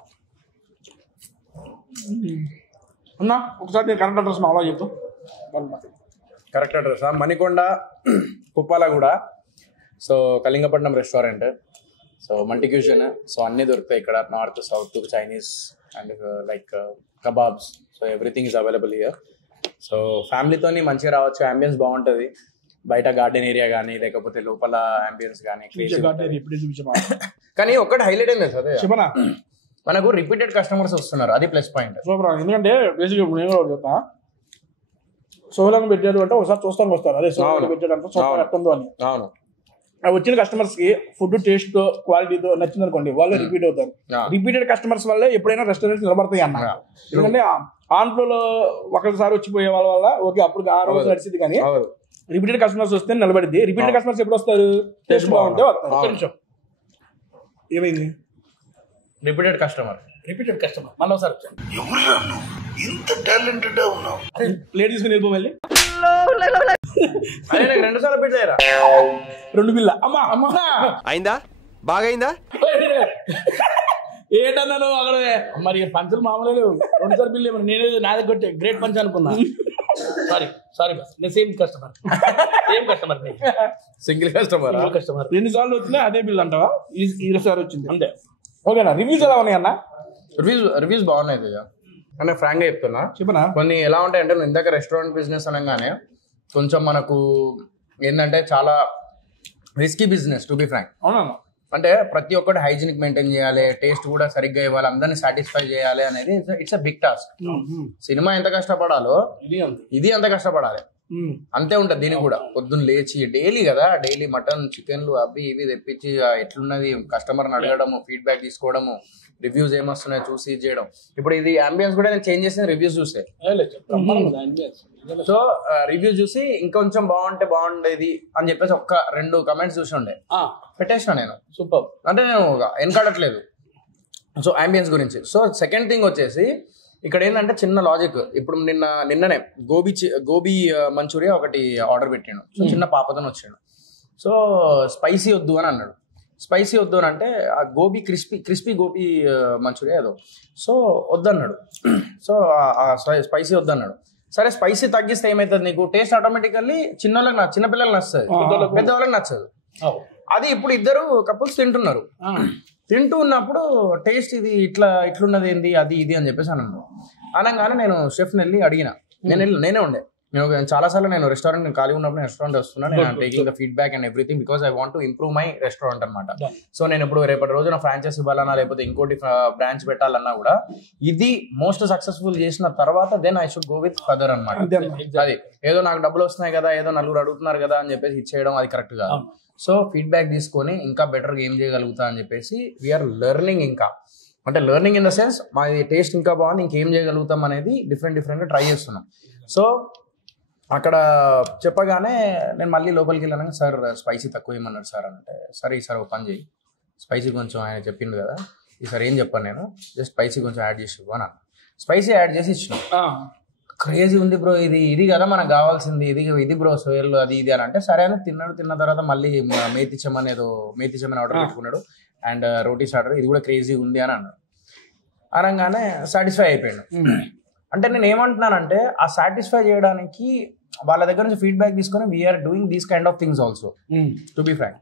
అన్నా ఒకసారి నేను కరెక్ట్ అడ్రస్ మా అలా చెప్తాం. Correct address Manikonda Kuppalaguda. So Kalingapatnam restaurant. So multi cuisine. So అన్నీ దొరుకుతాయి ఇక్కడ, north south Chinese and like kebabs. So everything is available here. So ఫ్యామిలీతోని మంచిగా రావచ్చు, అంబియన్స్ బాగుంటుంది. బయట గార్డెన్ ఏరియా కానీ లేకపోతే లోపల అంబియన్స్ కానీ. కానీ ఒక్కటి హైలైట్ అయింది అదే చెప్పనా, మనకు రిపీటెడ్ కస్టమర్స్ వస్తున్నారు, అది ప్లస్ పాయింట్. సూపర్. ఎందుకంటే బేసిక్గా ఇప్పుడు నేను చెప్తా, సోలంగా పెట్టారు అంటే ఒకసారి చూస్తానికి వస్తారు, అదే సోలంగా పెట్టారు అంటే సూపర్ ఎట్టుందో అని. అవును, వచ్చిన కస్టమర్స్ కి ఫుడ్ టేస్ట్ క్వాలిటీతో నచ్చింది అనుకోండి, వాళ్ళు రిపీట్ అవుతారు. రిపీటెడ్ కస్టమర్స్ వల్ల ఎప్పుడైనా రెస్టారెంట్స్ నిలబడతాయి అన్న. ఎందుకంటే ఆన్ఫ్లోలో ఒకసారి వచ్చిపోయే వాళ్ళ వల్ల ఓకే అప్పుడు ఆ రోజు నడిచింది, కానీ రిపీటెడ్ కస్టమర్స్ వస్తే నిలబడింది. రిపీటెడ్ కస్టమర్స్ ఎప్పుడు వస్తారు? టేస్ట్ బాగుంటే వస్తారు. ఒక్క నిమిషం, ఏమైంది? రిపీటెడ్ కస్టమర్ మళ్ళీ ఒకసారి ప్లేట్ తీసుకుని వెళ్ళిపో మళ్ళీ. అదే నాకు 2 సార్లు పెట్టారా? 2 బిల్ల. అమ్మా అమ్మా అయిందా? బాగైందా? ఏంటన్నాను అక్కడ మరి పంచులు మామూలు 2 సార్లు బిల్లు ఏమన్నా నేనే నా దగ్గర కొట్టే గ్రేట్ పంచ్ అనుకున్నా. సారీ బస్, నేను సేమ్ కస్టమర్ సింగిల్ కస్టమర్ 2 సార్లు వచ్చినా అదే బిల్ అంటావా? ఈసారి వచ్చింది అంతే. ఓకేనా? రివ్యూస్ ఎలా ఉన్నాయి అన్న? రివ్యూస్ బాగున్నాయి భయ్యా. అంటే ఫ్రాంక్ గా చెప్తున్నా, చెప్పనా కొన్ని ఎలా ఉంటాయంటే, నువ్వు ఇందాక రెస్టారెంట్ బిజినెస్ అనగానే కొంచెం మనకు ఏంటంటే చాలా risky business to be frank. అవునా? అంటే ప్రతి ఒక్కటి హైజీనిక్ మెయింటైన్ చేయాలి, టేస్ట్ కూడా సరిగ్గా ఇవ్వాలి, అందరినీ సాటిస్ఫై చేయాలి అనేది it's a big task. Cinema ఎంత కష్టపడాలో ఇది అంత కష్టపడాలి, అంతే ఉంటుంది దీనికి కూడా. పొద్దున్న లేచి డైలీ కదా, డైలీ మటన్ చికెన్లు అవి ఇవి తెప్పించి ఎట్లున్నది కస్టమర్ని అడగడము, ఫీడ్బ్యాక్ తీసుకోవడము, రివ్యూస్ ఏమొస్తున్నాయో చూసి చేయడం. ఇప్పుడు ఇది అంబియన్స్ కూడా నేను చేంజ్ చేసిన రివ్యూస్ చూసే. సో రివ్యూస్ చూసి ఇంకొంచెం బాగుంటే బాగుండేది అని చెప్పేసి 1-2 కమెంట్స్ చూసి ఉండే పెట్టేసిన నేను. సూపర్. అంటే నేను వెనకాడట్లేదు సో అంబియన్స్ గురించి. సో సెకండ్ థింగ్ వచ్చేసి ఇక్కడ ఏంటంటే చిన్న లాజిక్. ఇప్పుడు నిన్ననే గోబీ మంచూరియా ఒకటి ఆర్డర్ పెట్టాను. సో చిన్న పాపతో వచ్చాడు. సో స్పైసీ వద్దు అని అన్నాడు. స్పైసీ వద్దు అని అంటే ఆ గోబీ క్రిస్పీ గోబీ మంచూరియా ఏదో సో వద్దన్నాడు. సో స్పైసీ వద్దన్నాడు. సరే స్పైసీ తగ్గిస్తే ఏమవుతుంది నీకు? టేస్ట్ ఆటోమేటికల్లీ చిన్నపిల్లలకు నచ్చుతుంది, పెద్దవాళ్ళకి నచ్చదు. అది ఇప్పుడు ఇద్దరు కపుల్స్ తింటున్నారు. తింటూ ఉన్నప్పుడు టేస్ట్ ఇది ఇట్లున్నది ఏంది అది ఇది అని చెప్పేసి అనగానే నేను షెఫ్ని వెళ్ళి అడిగిన. నేనే ఉండే. నేను చాలాసార్లు నేను రెస్టారెంట్ ఖాళీ ఉన్నప్పుడు రెస్టారెంట్ వస్తున్నాను. నేను taking the feedback and everything because I want to improve my restaurant అనమాట. సో నేను ఇప్పుడు రేపటి రోజున ఫ్రాంచైజ్ ఇవ్వాలన్నా లేకపోతే ఇంకోటి బ్రాంచ్ పెట్టాలన్నా కూడా ఇది మోస్ట్ సక్సెస్ఫుల్ చేసిన తర్వాత then I should go with further అనమాట. అది ఏదో నాకు డబ్బులు వస్తున్నాయి కదా, ఏదో నలుగురు అడుగుతున్నారు కదా అని చెప్పేసి ఇచ్చేయడం అది కరెక్ట్ కాదు. సో ఫీడ్బ్యాక్ తీసుకొని ఇంకా బెటర్గా ఏం చేయగలుగుతా అని చెప్పేసి వీఆర్ లెర్నింగ్. ఇంకా అంటే లెర్నింగ్ ఇన్ ద సెన్స్ మా టేస్ట్ ఇంకా బాగుంది, ఇంకేం చేయగలుగుతాం అనేది డిఫరెంట్గా ట్రై చేస్తున్నాం. సో అక్కడ చెప్పగానే నేను మళ్ళీ లోపలికి వెళ్ళాను. సార్ స్పైసీ తక్కువ ఏమన్నాడు సార్ అంటే, సరే ఈసారి ఒక పని చేయి, స్పైసీ కొంచెం ఆయన చెప్పిండు కదా, ఈసారి ఏం చెప్పాను నేను, జస్ట్ స్పైసీ కొంచెం యాడ్ చేసి ఇవ్వు అన్నాను. స్పైసీ యాడ్ చేసి ఇచ్చినాం. క్రేజీ ఉంది బ్రో, ఇది కదా మనకు కావాల్సింది, ఇది బ్రో సోయల్ అది ఇది అని అంటే, సరే అని తిన్నాడు. తిన్న తర్వాత మళ్ళీ మేతి చెమ్మని ఆర్డర్ పెట్టుకున్నాడు అండ్ రోటీస్ ఆర్డర్, ఇది కూడా క్రేజీ ఉంది అని అన్నాడు. అనగానే సాటిస్ఫై అయిపోయాడు. అంటే నేను ఏమంటున్నానంటే ఆ సాటిస్ఫై చేయడానికి వాళ్ళ దగ్గర నుంచి ఫీడ్బ్యాక్ తీసుకొని we are doing these kind of things also, to be frank.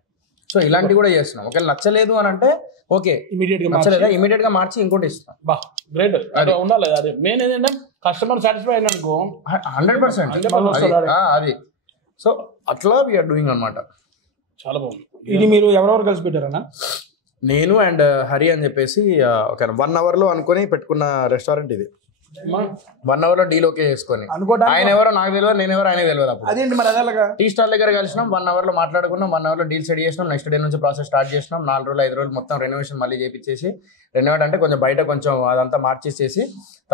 So ఇలాంటివి కూడా చేస్తున్నాం. ఒకవేళ నచ్చలేదు అని అంటే ఓకే, ఇమీడియట్ గా మార్చి ఇంకోటి ఇస్తాం. గ్రేట్, అది ఉండాలి. అది మెయిన్ ఏంటంటే కస్టమర్ సాటిస్ఫై అయిన అనుకో 100% అది. సో అట్లా వీఆర్ డూయింగ్ అనమాట. చాలా బాగుంది. ఇది మీరు ఎవరెవరు కలిసి పెట్టారన్నా? నేను అండ్ హరి అని చెప్పేసి ఒక 1 hour లో అనుకుని పెట్టుకున్న రెస్టారెంట్ ఇది. 1 hour లో డీల్ ఓకే చేసుకొని, ఆయన ఎవరో నాకు తెలియదు, నేను ఎవరో ఆయన తెలియదు. అప్పుడు అదేంటి మరి అదేలాగా టీ స్టాల్ దగ్గర కలిసినాం, 1 hour లో మాట్లాడుకున్నాం, 1 hour లో డీల్ సెట్ చేసినాం. నెక్స్ట్ డే నుంచి ప్రాసెస్ స్టార్ట్ చేసినాం. 4 రోజులు 5 రోజులు మొత్తం రెనోవేషన్ మళ్ళీ చేపించేసి, రెనోవేట్ అంటే కొంచెం బయట కొంచెం అదంతా మార్చేసేసి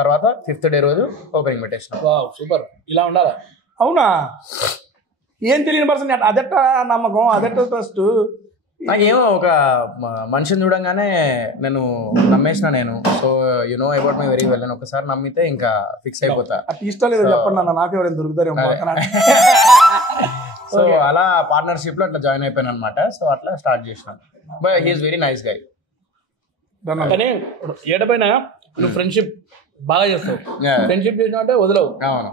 తర్వాత 5th day రోజు ఓపెనింగ్ పెట్టేసినాం. సూపర్, ఇలా ఉండాలి. అవునా? ఏం తెలియని పర్సన్ అదెట్ట నమ్మకం, అదెట్ట ట్రస్ట్? నాకేమో ఒక మనిషిని చూడంగానే నేను నమ్మేసిన. నేను so you know about my very well అని ఒకసారి నమ్మితే ఇంకా ఫిక్స్ అయిపోతా. ఇష్టం లేదు చెప్పండి అన్న, నాకు ఎవరైనా దొరుకుతారేమో. సో అలా పార్ట్నర్షిప్ లో అట్లా జాయిన్ అయిపోయాను అనమాట. సో అట్లా స్టార్ట్ చేసినాను. But he is very nice guy. కానీ ఏడపైన నువ్వు ఫ్రెండ్షిప్ బాగా చేస్తావు. ఫ్రెండ్షిప్ చేసినా అంటే వదలవు.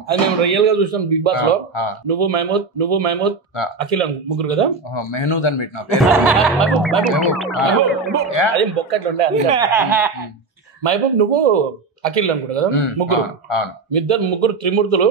అది మేము రియల్ గా చూసినాం బిగ్ బాస్ లో. నువ్వు మహమూద్ అఖిల్ ముగ్గురు కదా. మెహనూద్ అని పెట్టిన అది బొక్కట్లు ఉండే. మహబూబ్ నువ్వు అఖిల్ అనుకుంటా కదా, ముగ్గురు త్రిమూర్తులు.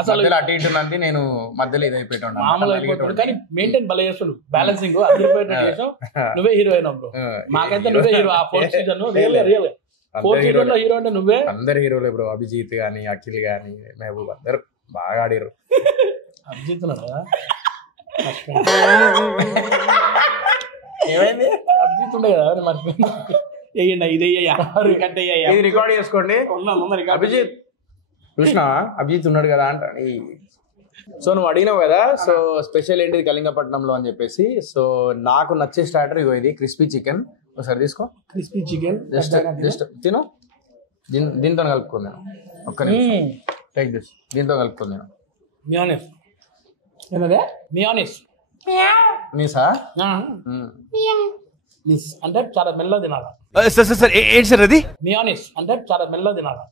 అసలు అటు ఇటు నంది నేను మధ్యలో ఇది అయిపోయాడు, మామూలు అయిపోతుంది. కానీ మెయింటైన్ భలే చేస్తాడు, బ్యాలెన్సింగ్ అదిరిపోయేటట్టు చేసావు. నువ్వే హీరో అయినావు. మాకైతే నువ్వే హీరో. ఆ 4th season real 4th season లో హీరో అంటే నువ్వే. అందరు హీరోలు ఇప్పుడు అభిజిత్ గాని, అఖిల్ గాని, మహబూబ్ అందరు బాగా ఆడిరు. అభిజిత్ కదా ఏమైంది? అభిజిత్ ఉండే కదా, మర్చిపోయింది. ఇది రికార్డ్ చేసుకోండి. అభిజిత్ చూసినా, అభిజిత్ ఉన్నాడు కదా అంట. సో నువ్వు అడిగినావు కదా, సో స్పెషల్ ఏంటిది కళింగపట్నంలో అని చెప్పేసి. సో నాకు నచ్చే స్టార్టర్ ఇగో ఇది క్రిస్పీ చికెన్. ఒకసారి తీసుకో. క్రిస్పీ చికెన్ జస్ట్ తిను. దీంతో కలుపుకుందాను. ఒక్క నిమిషం, టేక్ దిస్. దీంతో కలుపుకుందాను. మీసా అంటే చాలా మెల్లగా తినాలి. సార్ ఏంటి సార్ అది? మియోనిస్ అంటే చాలా మెల్లగా తినాలి.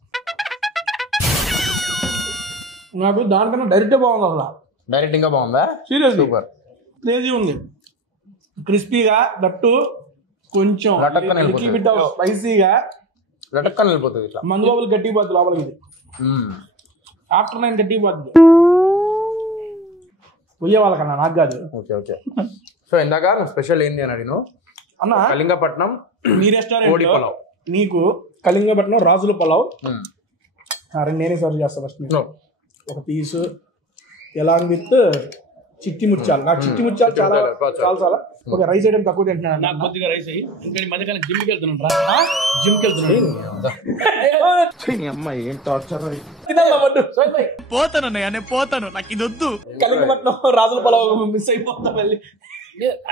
నాకు దానికన్నా డైరెక్ట్ బాగుంది. అసలు డైరెక్ట్ ఇంకా బాగుందా? సీరియస్ సూపర్, క్రేజీ ఉంది. క్రిస్పీగా, దట్టు కొంచెం స్పైసీగా, లటక్కని వెళ్ళిపోతుంది. ఇట్లా మందు బాబులు గట్టి పోద్ది లోపలికి. ఇది ఆఫ్టర్ 9 గట్టి పోద్ది. పోయే వాళ్ళకన్నా, నాకు కాదు. ఓకే. సో ఇందాక నువ్వు స్పెషల్ ఏంది అని అడిగినావు అన్న. కళింగపట్నం మీ రెస్టారెంట్ పలావ్, నీకు కళింగపట్నం రాజుల పలావ్ నేనే సర్వ్ చేస్తా. ఫస్ట్ ఒక పీసు ఎలాంగ్ విత్ చిట్టి ముత్యాలు. నాకు చిట్టి ముత్యాలు చాలా. ఒక రైస్ ఐటమ్ తక్కువ తింటున్నాను. నాకు కొద్దిగా రైస్ అయ్యి ఇంకా ఈ మధ్యకాలం జిమ్కి వెళ్తున్నాను. జిమ్కి వెళ్తున్నాను. పోతానన్నయ్య, నేను పోతాను, నాకు ఇది వద్దు. కళింగపట్నం రాజుల పలావ్ మిస్ అయిపోతా మళ్ళీ.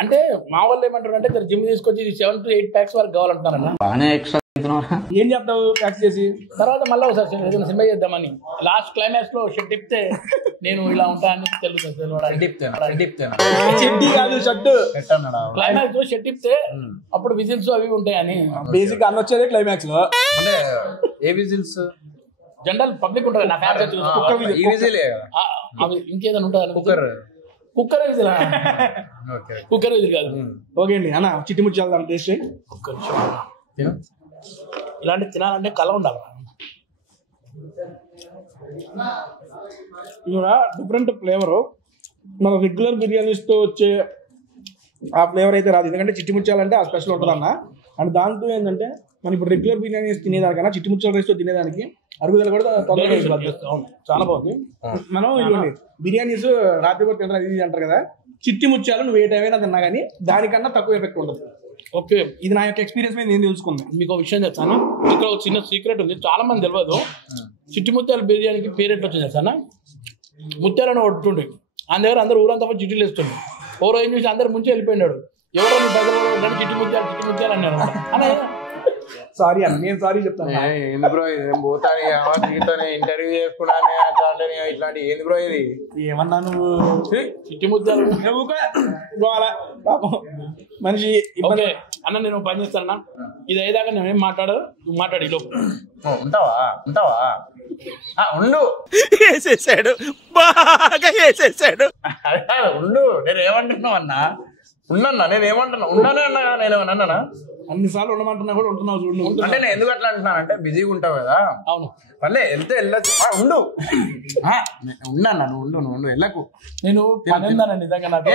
అంటే మా వాళ్ళు ఏమంటారు అంటే జిమ్ తీసుకొచ్చి 7 to 8 packs వరకు కావాలంటున్నారన్న. ఏం చెప్తావు ప్యాక్ చేసి? తర్వాత మళ్ళీ ఒకసారి ఏదైనా సినిమా చేద్దామని లాస్ట్ క్లైమాక్స్ లో షర్ట్ టిప్తే నేను ఇలా ఉంటాను తెలుస్తుంది. క్లైమాక్స్ లో షర్ట్ టిప్తే అప్పుడు విజిల్స్ అవి ఉంటాయని. బేసిక్ అన్న వచ్చేది క్లైమాక్స్ లో. అంటే ఏ విజిల్స్? జనరల్ పబ్లిక్ ఉంటుంది. నా ఫ్యాన్స్ ఇంకేదైనా ఉంటుంది. Cooker whistle. కుక్కర్ విజిల్ కాదు. ఓకే అండి అన్న, చిట్టి ముచ్చాలి దాని టేస్ట్. ఒక్క నిమిషం. ఇలాంటి తినాలంటే కళ ఉండాలి. ఇలా డిఫరెంట్ ఫ్లేవరు. మన రెగ్యులర్ బిర్యానీస్తో వచ్చే ఆ ఫ్లేవర్ అయితే రాదు. ఎందుకంటే చిట్టి ముచ్చాలంటే ఆ స్పెషల్ ఉంటుంది అన్న. అండ్ దాంతో ఏంటంటే మనం ఇప్పుడు రెగ్యులర్ బిర్యానీస్ తినేదానికన్నా చిట్టి ముచ్చాల రైస్తో తినేదానికి అరుగుదల కూడా తొందరగా. చాలా బాగుంది. మనం ఇవ్వండి బిర్యానీస్ రాత్రి కూడా తింటారు ఇది అంటారు కదా. చిట్టి ముత్యాలు నువ్వు ఏ టైం అయినా తిన్నా కానీ దానికన్నా తక్కువ ఎఫెక్ట్ ఉంటుంది. ఓకే, ఇది నా యొక్క ఎక్స్పీరియన్స్ మీద నేను తెలుసుకున్నాను. మీకు ఒక విషయం చెప్తాను. ఇక్కడ ఒక చిన్న సీక్రెట్ ఉంది, చాలా మంది తెలియదు. చిట్టి ముత్యాల బిర్యానీకి పేరు ఎట్లా వచ్చింది సార్? ముత్యాలను కొట్టుండే ఆయన దగ్గర అందరు ఊరంతా పోయి చిట్టీలు వేస్తుండే ఓ రోజు చూసి అందరు ముంచి వెళ్ళిపోయినాడు ఎవరో నీ పెద్ద చిట్టి ముత్యాలు అన్నారు అన్న సారీ అన్న నేను సారీ చెప్తాను ఏంది బ్రో ఇది పోతాను ఇంటర్వ్యూ చేసుకున్నాను ఇట్లాంటి ఏంది బ్రో ఇది ఏమన్నా నువ్వు చిట్టి ముత్యాలు మనిషి ఓకే అన్న నేను పని చేస్తానన్నా ఇది అయ్యేదాకా నేను ఏం నువ్వు మాట్లాడి లోపు ఉంటావా ఉండు వేసేసాడు బాగా వేసేసాడు ఉండు నేను ఏమంటున్నావు అన్నా ఉన్నా నేను ఏమంటున్నా ఉన్నానే అన్నా కదా నేను అన్నానా అన్నిసార్లు ఉండమంటున్నా కూడా ఉంటున్నావు చూడు అంటే నేను ఎందుకు అట్లా అంటున్నాను అంటే బిజీగా ఉంటావు కదా అవును మళ్ళీ వెళ్తే వెళ్ళచ్చు ఉండు ఉన్నా నువ్వు ఉండు వెళ్ళకు నేను పని ఉందన్న నిజంగా నాకు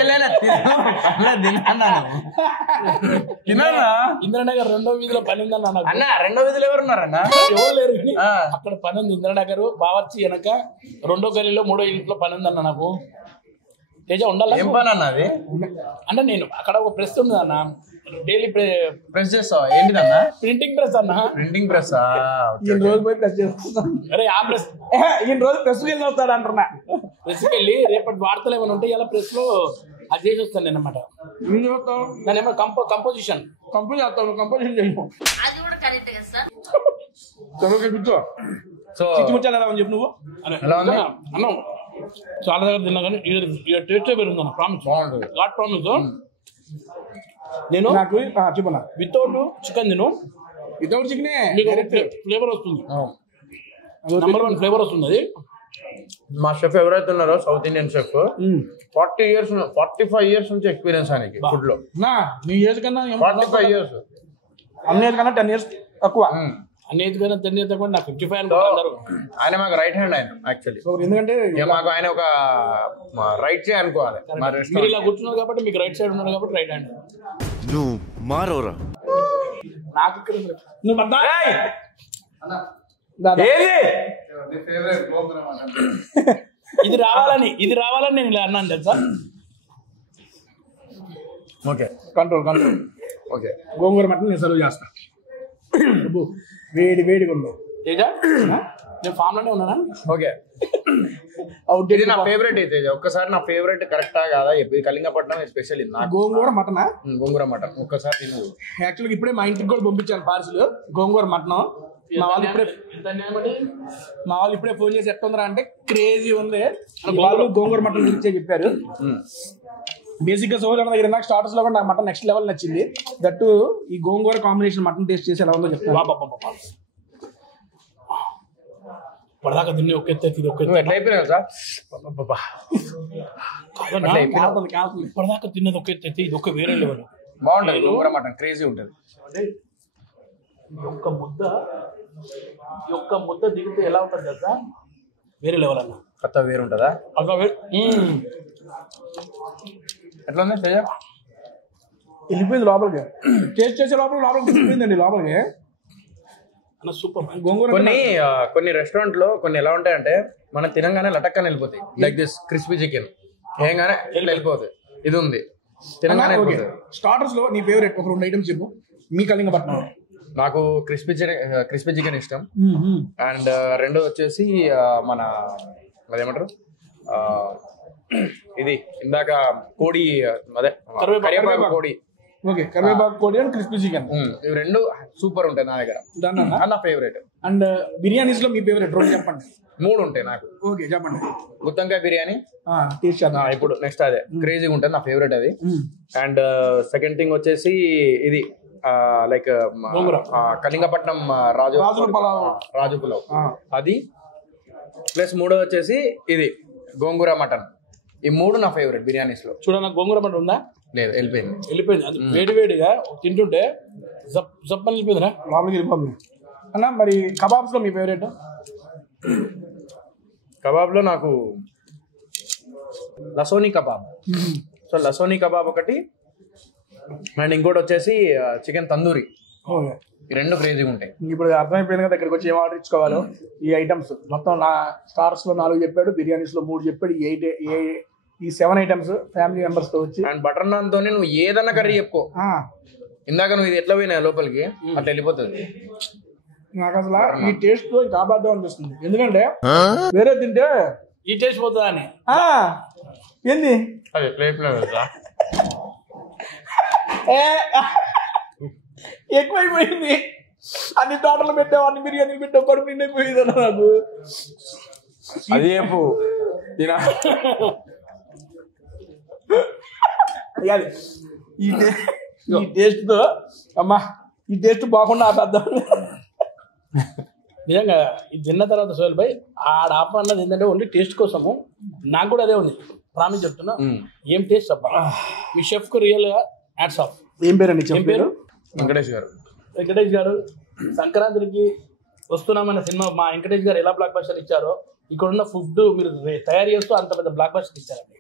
ఇంద్రనగర్ 2వ వీధిలో పని ఉందన్న నాకు అన్న 2వ వీధిలో ఎవరున్నారన్న ఎవరు లేరు అక్కడ పని ఉంది ఇంద్రనగర్ బావర్చి వెనక 2వ గల్లీలో 3వ ఇంట్లో పని ఉందన్న నాకు తేజ ఉండాలి ఏం పని అన్న అది అంటే నేను అక్కడ ఒక ప్రెస్ ఉంది అన్న డైలీ ప్రెస్ చేస్తావా ఏంటిదన్నా ప్రింటింగ్ ప్రెస్ అన్న ప్రింటింగ్ ప్రెస్ ఈయన రోజు పోయి ప్రెస్ చేసుకుంటాం అరే ఆ ప్రెస్ ఈయన రోజు ప్రెస్కి వెళ్ళి వస్తాడు అంటున్నా ప్రెస్కి వెళ్ళి రేపటి వార్తలు ఏమైనా ఉంటే ఇలా ప్రెస్ లో అది చేసి వస్తాను నేను అనమాట ఏం చూస్తావు దాని ఏమో కంపోజిషన్ చేస్తావు కంపోజిషన్ చేయము అది కూడా కరెక్ట్ కదా సార్ చదువుకి కూర్చో సో చిచ్చుముచ్చాలి ఎలా అని చెప్పు నువ్వు ఎలా ఉంది అన్నం చాలా దగ్గర తిన్నా కానీ టేస్టే పెరుగుతుంది అన్న ప్రామిస్ బాగుంటుంది గాడ్ ప్రామిస్ నేను నాకు చెప్పనా వితౌట్ చికెన్ తిను వితౌట్ చికెనే ఫ్లేవర్ వస్తుంది నంబర్ 1 ఫ్లేవర్ వస్తుంది అది మా షెఫ్ ఎవరైతే ఉన్నారో సౌత్ ఇండియన్ షెఫ్ 45 ఇయర్స్ నుంచి ఎక్స్పీరియన్స్ ఆయనకి ఫుడ్ లో నీ ఏజ్ కన్నా 45 ఇయర్స్ అన్న ఏజ్ కన్నా 10 ఇయర్స్ తక్కువ అన్నిటికైనా తినేది కూడా నాకు 55 అనుకుంటారు ఆయన మాకు రైట్ హ్యాండ్ ఆయన యాక్చువల్లీ సో ఎందుకంటే మాకు ఆయన ఒక రైట్ చే అనుకోవాలి మా మీరు రెస్టారెంట్ ఇలా కూర్చున్నారు కాబట్టి మీకు రైట్ సైడ్ ఉన్నారు కాబట్టి రైట్ హ్యాండ్ నువ్వు మారోరా నాకు ఇక్కడ నువ్వు బద్దా ఇది రావాలని నేను ఇలా అన్నాను తెలుసా ఓకే కంట్రోల్ ఓకే గోంగూర మటన్ నేను సర్వ్ చేస్తా వేడిగా ఉంది తేజ నేను ఫామ్ లోనే ఉన్నానా ఓకే ఇది నా ఫేవరెట్ అయితే ఒక్కసారి నా ఫేవరెట్ కరెక్టా కాదా చెప్పి కళింగపట్నం స్పెషల్ ఇది నాకు గోంగూర మటనా గోంగూర మటన్ ఒక్కసారి తిను యాక్చువల్గా ఇప్పుడే మా ఇంటికి కూడా పంపించాను పార్సిల్ గోంగూర మటన్ మా వాళ్ళు ఇప్పుడే ఫోన్ చేసి ఎట్టుందిరా అంటే క్రేజీ ఉంది వాళ్ళు గోంగూర మటన్ గురించే చెప్పారు బేసిక్ గా సోల్ దగ్గర నాకు స్టార్టర్స్ లో కూడా నాకు మటన్ నెక్స్ట్ లెవెల్ నచ్చింది దట్టు ఈ గోంగూర కాంబినేషన్ మటన్ టేస్ట్ చేసి ఎలా ఉందో చెప్తాను పడదాకా తిని ఒక ఎత్తే ఇది ఒక నువ్వు ఎట్లా అయిపోయినావు సార్ ఇప్పటిదాకా తిన్నది ఒక ఎత్తే ఇది ఒక వేరే లెవెల్ బాగుంటది గోంగూర మటన్ క్రేజీ ఉంటది ఒక్క ముద్ద దిగితే ఎలా ఉంటుంది కదా వేరే లెవెల్ అన్న కొత్త వేరు ఉంటుందా ఎట్లా ఉంది తేజ వెళ్ళిపోయింది లోపలికి టేస్ట్ చేసే లోపలికి వెళ్ళిపోయిందండి లోపలికి అన్న సూపర్ గోంగూర కొన్ని రెస్టారెంట్ లో కొన్ని ఎలా ఉంటాయంటే మనం తినంగానే లటక్కని వెళ్ళిపోతాయి లైక్ దిస్ క్రిస్పీ చికెన్ ఏంగానే వెళ్ళిపోతుంది ఇది ఉంది తినంగానే స్టార్టర్స్ లో నీ ఫేవరెట్ ఒక 2 ఐటమ్స్ చెప్పు మీ కళింగపట్నం నాకు క్రిస్పీ చికెన్ ఇష్టం అండ్ రెండో వచ్చేసి మన అదేమంటారు ఇది ఇందాక కోడి అదే కరివేపాకు కోడి ఓకే కరివేపాకు కోడి అండ్ క్రిస్పీ చికెన్ ఇవి రెండు సూపర్ ఉంటాయి నా దగ్గర నా ఫేవరెట్ అండ్ బిర్యానీస్ లో మీ ఫేవరెట్ 2 చెప్పండి 3 ఉంటాయి నాకు ఓకే చెప్పండి గుత్తంకాయ బిర్యానీ టేస్ట్ చేద్దాం ఇప్పుడు నెక్స్ట్ అదే క్రేజీగా ఉంటుంది నా ఫేవరెట్ అది అండ్ సెకండ్ థింగ్ వచ్చేసి ఇది లైక్ కళింగపట్నం రాజు పులావ్ అది ప్లస్ మూడో వచ్చేసి ఇది గోంగూర మటన్ ఈ 3 నా ఫేవరెట్ బిర్యానీస్ లో చూడన్న గోంగూర మటన్ ఉందా లేదు వెళ్ళిపోయింది అది వేడిగా తింటుంటే జప్పని వెళ్ళిపోయిందిరా లోపలికి వెళ్ళిపోతుంది అన్న మరి కబాబ్స్ లో మీ ఫేవరెట్ కబాబ్ లో నాకు లసోనీ కబాబ్ సో లసోనీ కబాబ్ ఒకటి అండ్ ఇంకోటి వచ్చేసి చికెన్ తందూరి ఈ 2 క్రేజీగా ఉంటాయి ఇప్పుడు అర్థమైపోయింది కదా ఇక్కడికి వచ్చి ఏం ఆర్డర్ ఇచ్చుకోవాలో ఈ ఐటమ్స్ మొత్తం నా స్టార్స్ లో 4 చెప్పాడు బిర్యానీస్ లో 3 చెప్పాడు ఈ 7 ఐటమ్స్ ఫ్యామిలీ మెంబర్స్ తో వచ్చి అండ్ బటర్ నాన్ తోనే నువ్వు ఏదన్నా కర్రీ చెప్పుకో ఇందాక నువ్వు ఇది ఎట్లా పోయినా లోపలికి అట్లా వెళ్ళిపోతుంది నాకు అసలు ఈ టేస్ట్ తో ఇంకా అబద్ధం అనిపిస్తుంది ఎందుకంటే వేరే తింటే ఈ టేస్ట్ పోతుందా అని ఏంది అదే ప్లేట్లో వెళ్తా ఎక్కువైపోయింది. అన్ని తోటలు పెట్టావు, అన్ని బిర్యానీలు పెట్టావు, కడుపు నిండిపోయింది అన్న నాకు. అది చెప్పు తినా ఈ టేస్ట్ తో అమ్మా ఈ టేస్ట్ బాగుండా ఆపేద్దాం. నిజంగా ఇది తిన్న తర్వాత సోహెల్ భాయ్ ఆడ ఆప అన్నది ఏంటంటే ఓన్లీ టేస్ట్ కోసము. నాకు కూడా అదే ఉంది, ప్రామిస్ చెప్తున్నా. ఏం టేస్ట్ అబ్బా, మీ షెఫ్ కు రియల్ గా హ్యాట్స్ ఆఫ్. ఏం పేరండి? ఏం పేరు? వెంకటేష్ గారు. సంక్రాంతికి వస్తున్నామన్న సినిమా మా వెంకటేష్ గారు ఎలా బ్లాక్ బస్టర్ ఇచ్చారో ఇక్కడున్న ఫుడ్ మీరు తయారు చేస్తూ అంత పెద్ద బ్లాక్ బస్టర్ ఇచ్చారండి.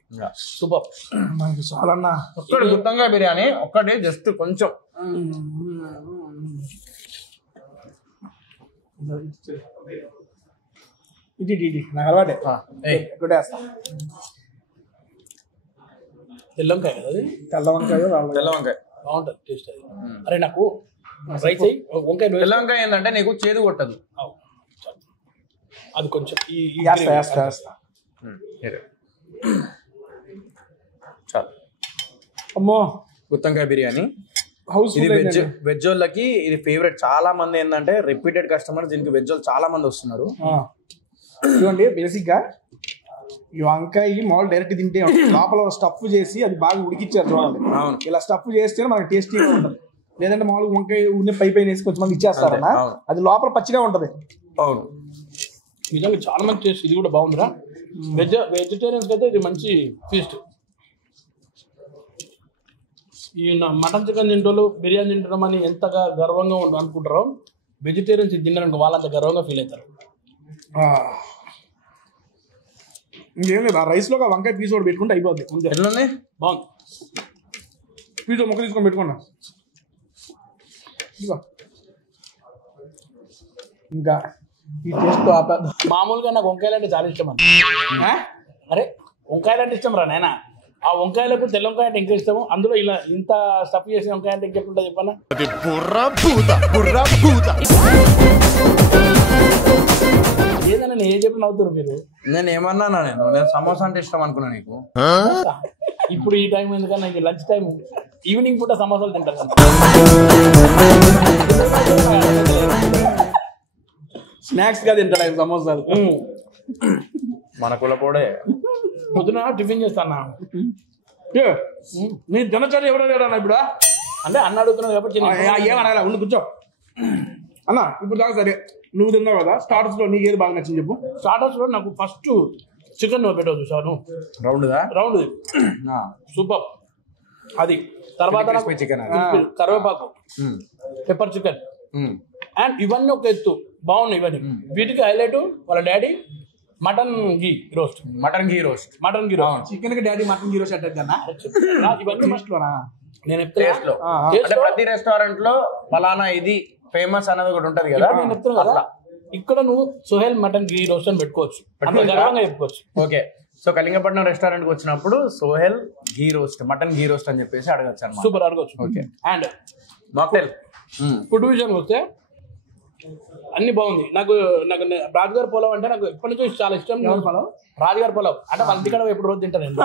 సూపర్. మనకి చాలన్నా ఒక్కటి గుత్తంగా బిర్యానీ ఒక్కటి జస్ట్ కొంచెం ఇది నాకు అలవాటే కొట్టేస్తా. తెల్ల వంకాయ కదా అది, తెల్ల వంకాయ తెల్ల వంకాయ బాగుంటుంది టేస్ట్ అది. అరే నాకు ట్రై చేయి వంకాయ. తెల్ల వంకాయ ఏంటంటే నీకు చేదు కొట్టదు. అది కొంచెం చాలు. అమ్మో గుత్తంకాయ బిర్యానీ హౌస్ ఇది వెజ్ వాళ్ళకి ఇది ఫేవరెట్. చాలా మంది ఏంటంటే రిపీటెడ్ కస్టమర్స్ దీనికి వెజ్ వాళ్ళు చాలా మంది వస్తున్నారు. చూడండి బేసిక్ గా ఈ వంకాయ మామూలు డైరెక్ట్ తింటే లోపల స్టఫ్ చేసి అది బాగా ఉడికిచ్చారు చూడండి. అవును, ఇలా స్టఫ్ చేస్తే మనకి టేస్టీగా ఉంటుంది. లేదంటే మామూలుగా వంకాయ ఉన్న పై వేసి కొంచెం మంది ఇచ్చేస్తారన్నా, అది లోపల పచ్చిగా ఉంటది. అవును, నిజంగా చాలా మంచి టేస్ట్. ఇది కూడా బాగుందిరా. వెజిటేరియన్స్ అయితే ఇది మంచి ఫీస్ట్. ఈ మటన్ చికెన్ తింటోళ్ళు బిర్యానీ తింటాం అని ఎంతగా గర్వంగా అనుకుంటారో, వెజిటేరియన్స్ ఇది తిన్నారనుకో వాళ్ళంత గర్వంగా ఫీల్ అవుతారు. ఇంకేం లేదు, ఆ రైస్ లో వంకాయ పీస్ ఒకటి పెట్టుకుంటే అయిపోద్ది. ఎట్లుంది? బాగుంది. పీస్ ముక్క తీసుకొని పెట్టుకున్నా. ఇంకా ఈ టేస్ట్ మామూలుగా నాకు వంకాయలు అంటే చాలా ఇష్టం అన్న. అరే వంకాయలు అంటే ఇష్టం రా నాయన. ఆ వంకాయలకు తెల్ల వంకాయ అంటే ఇంకా ఇష్టము. అందులో ఇలా ఇంత స్టఫ్ చేసిన వంకాయ అంటే ఇంకెట్లుంటా చెప్పన్నా. ఏదన్నా నేను ఏం చెప్పిన అవుతారు మీరు. నేను ఏమన్నా నేను సమోసా అంటే ఇష్టం అనుకున్నా నీకు. ఇప్పుడు ఈ టైం ఎందుకన్నా లంచ్ టైం ఈవినింగ్ పూట సమోసాలు తింటారు. స్నాక్స్ గా తింటాడు సమోసాలు. మన కులపోడే పొద్దున టిఫిన్ చేస్తానా. నీ దినచర్య ఎవరో లేడన్నా ఇప్పుడు? అంటే అన్న అడుగుతున్నావు కాబట్టి ఏమనగా ఉండి కూర్చో అన్న. ఇప్పుడు దాకా సరే నువ్వు తిన్నావు కదా, స్టార్టర్స్ లో నీకు ఏది బాగా నచ్చింది చెప్పు. స్టార్టర్స్ లో నాకు ఫస్ట్ చికెన్ పెట్టావు చూసాను, రౌండ్ సూపర్. అది తర్వాత చికెన్, కరివేపాకు, పెప్పర్ చికెన్ అండ్ ఇవన్నీ ఒక ఎత్తు బాగున్నాయి. ఇవన్నీ వీటికి హైలైట్ వాళ్ళ daddy mutton ghee roast. Chicken కి డాడీ మటన్ గీ రోస్ట్ అట్టేద్దన్నా. ఇవన్నీ ఫస్ట్ లోనా? నేను ప్రతి రెస్టారెంట్ లో ఫలానా ఇది ఫేమస్ అనేది ఒకటి ఉంటది కదా. నేను చెప్తున్నా కదా, ఇక్కడ నువ్వు సోహెల్ మటన్ గీ రోస్ట్ అని పెట్టుకోవచ్చు, గర్వంగా చెప్పుకోవచ్చు. ఓకే, సో కళింగపట్నం రెస్టారెంట్ కి వచ్చినప్పుడు Sohel ghee roast, mutton ghee roast అని చెప్పేసి అడగచ్చు అన్నమాట. సూపర్ అడగచ్చు. ఓకే, అండ్ మాక్టైల్ ఫుడ్ విషయానికి వస్తే అన్ని బాగుంది. నాకు రాజుగారి పొలవ్ అంటే నాకు ఎప్పటి నుంచో చాలా ఇష్టం. రాజుగారి పొలవ్ అంటే వాళ్ళ ఇంటికాడ ఎప్పుడు రోజు తింటాను నేను.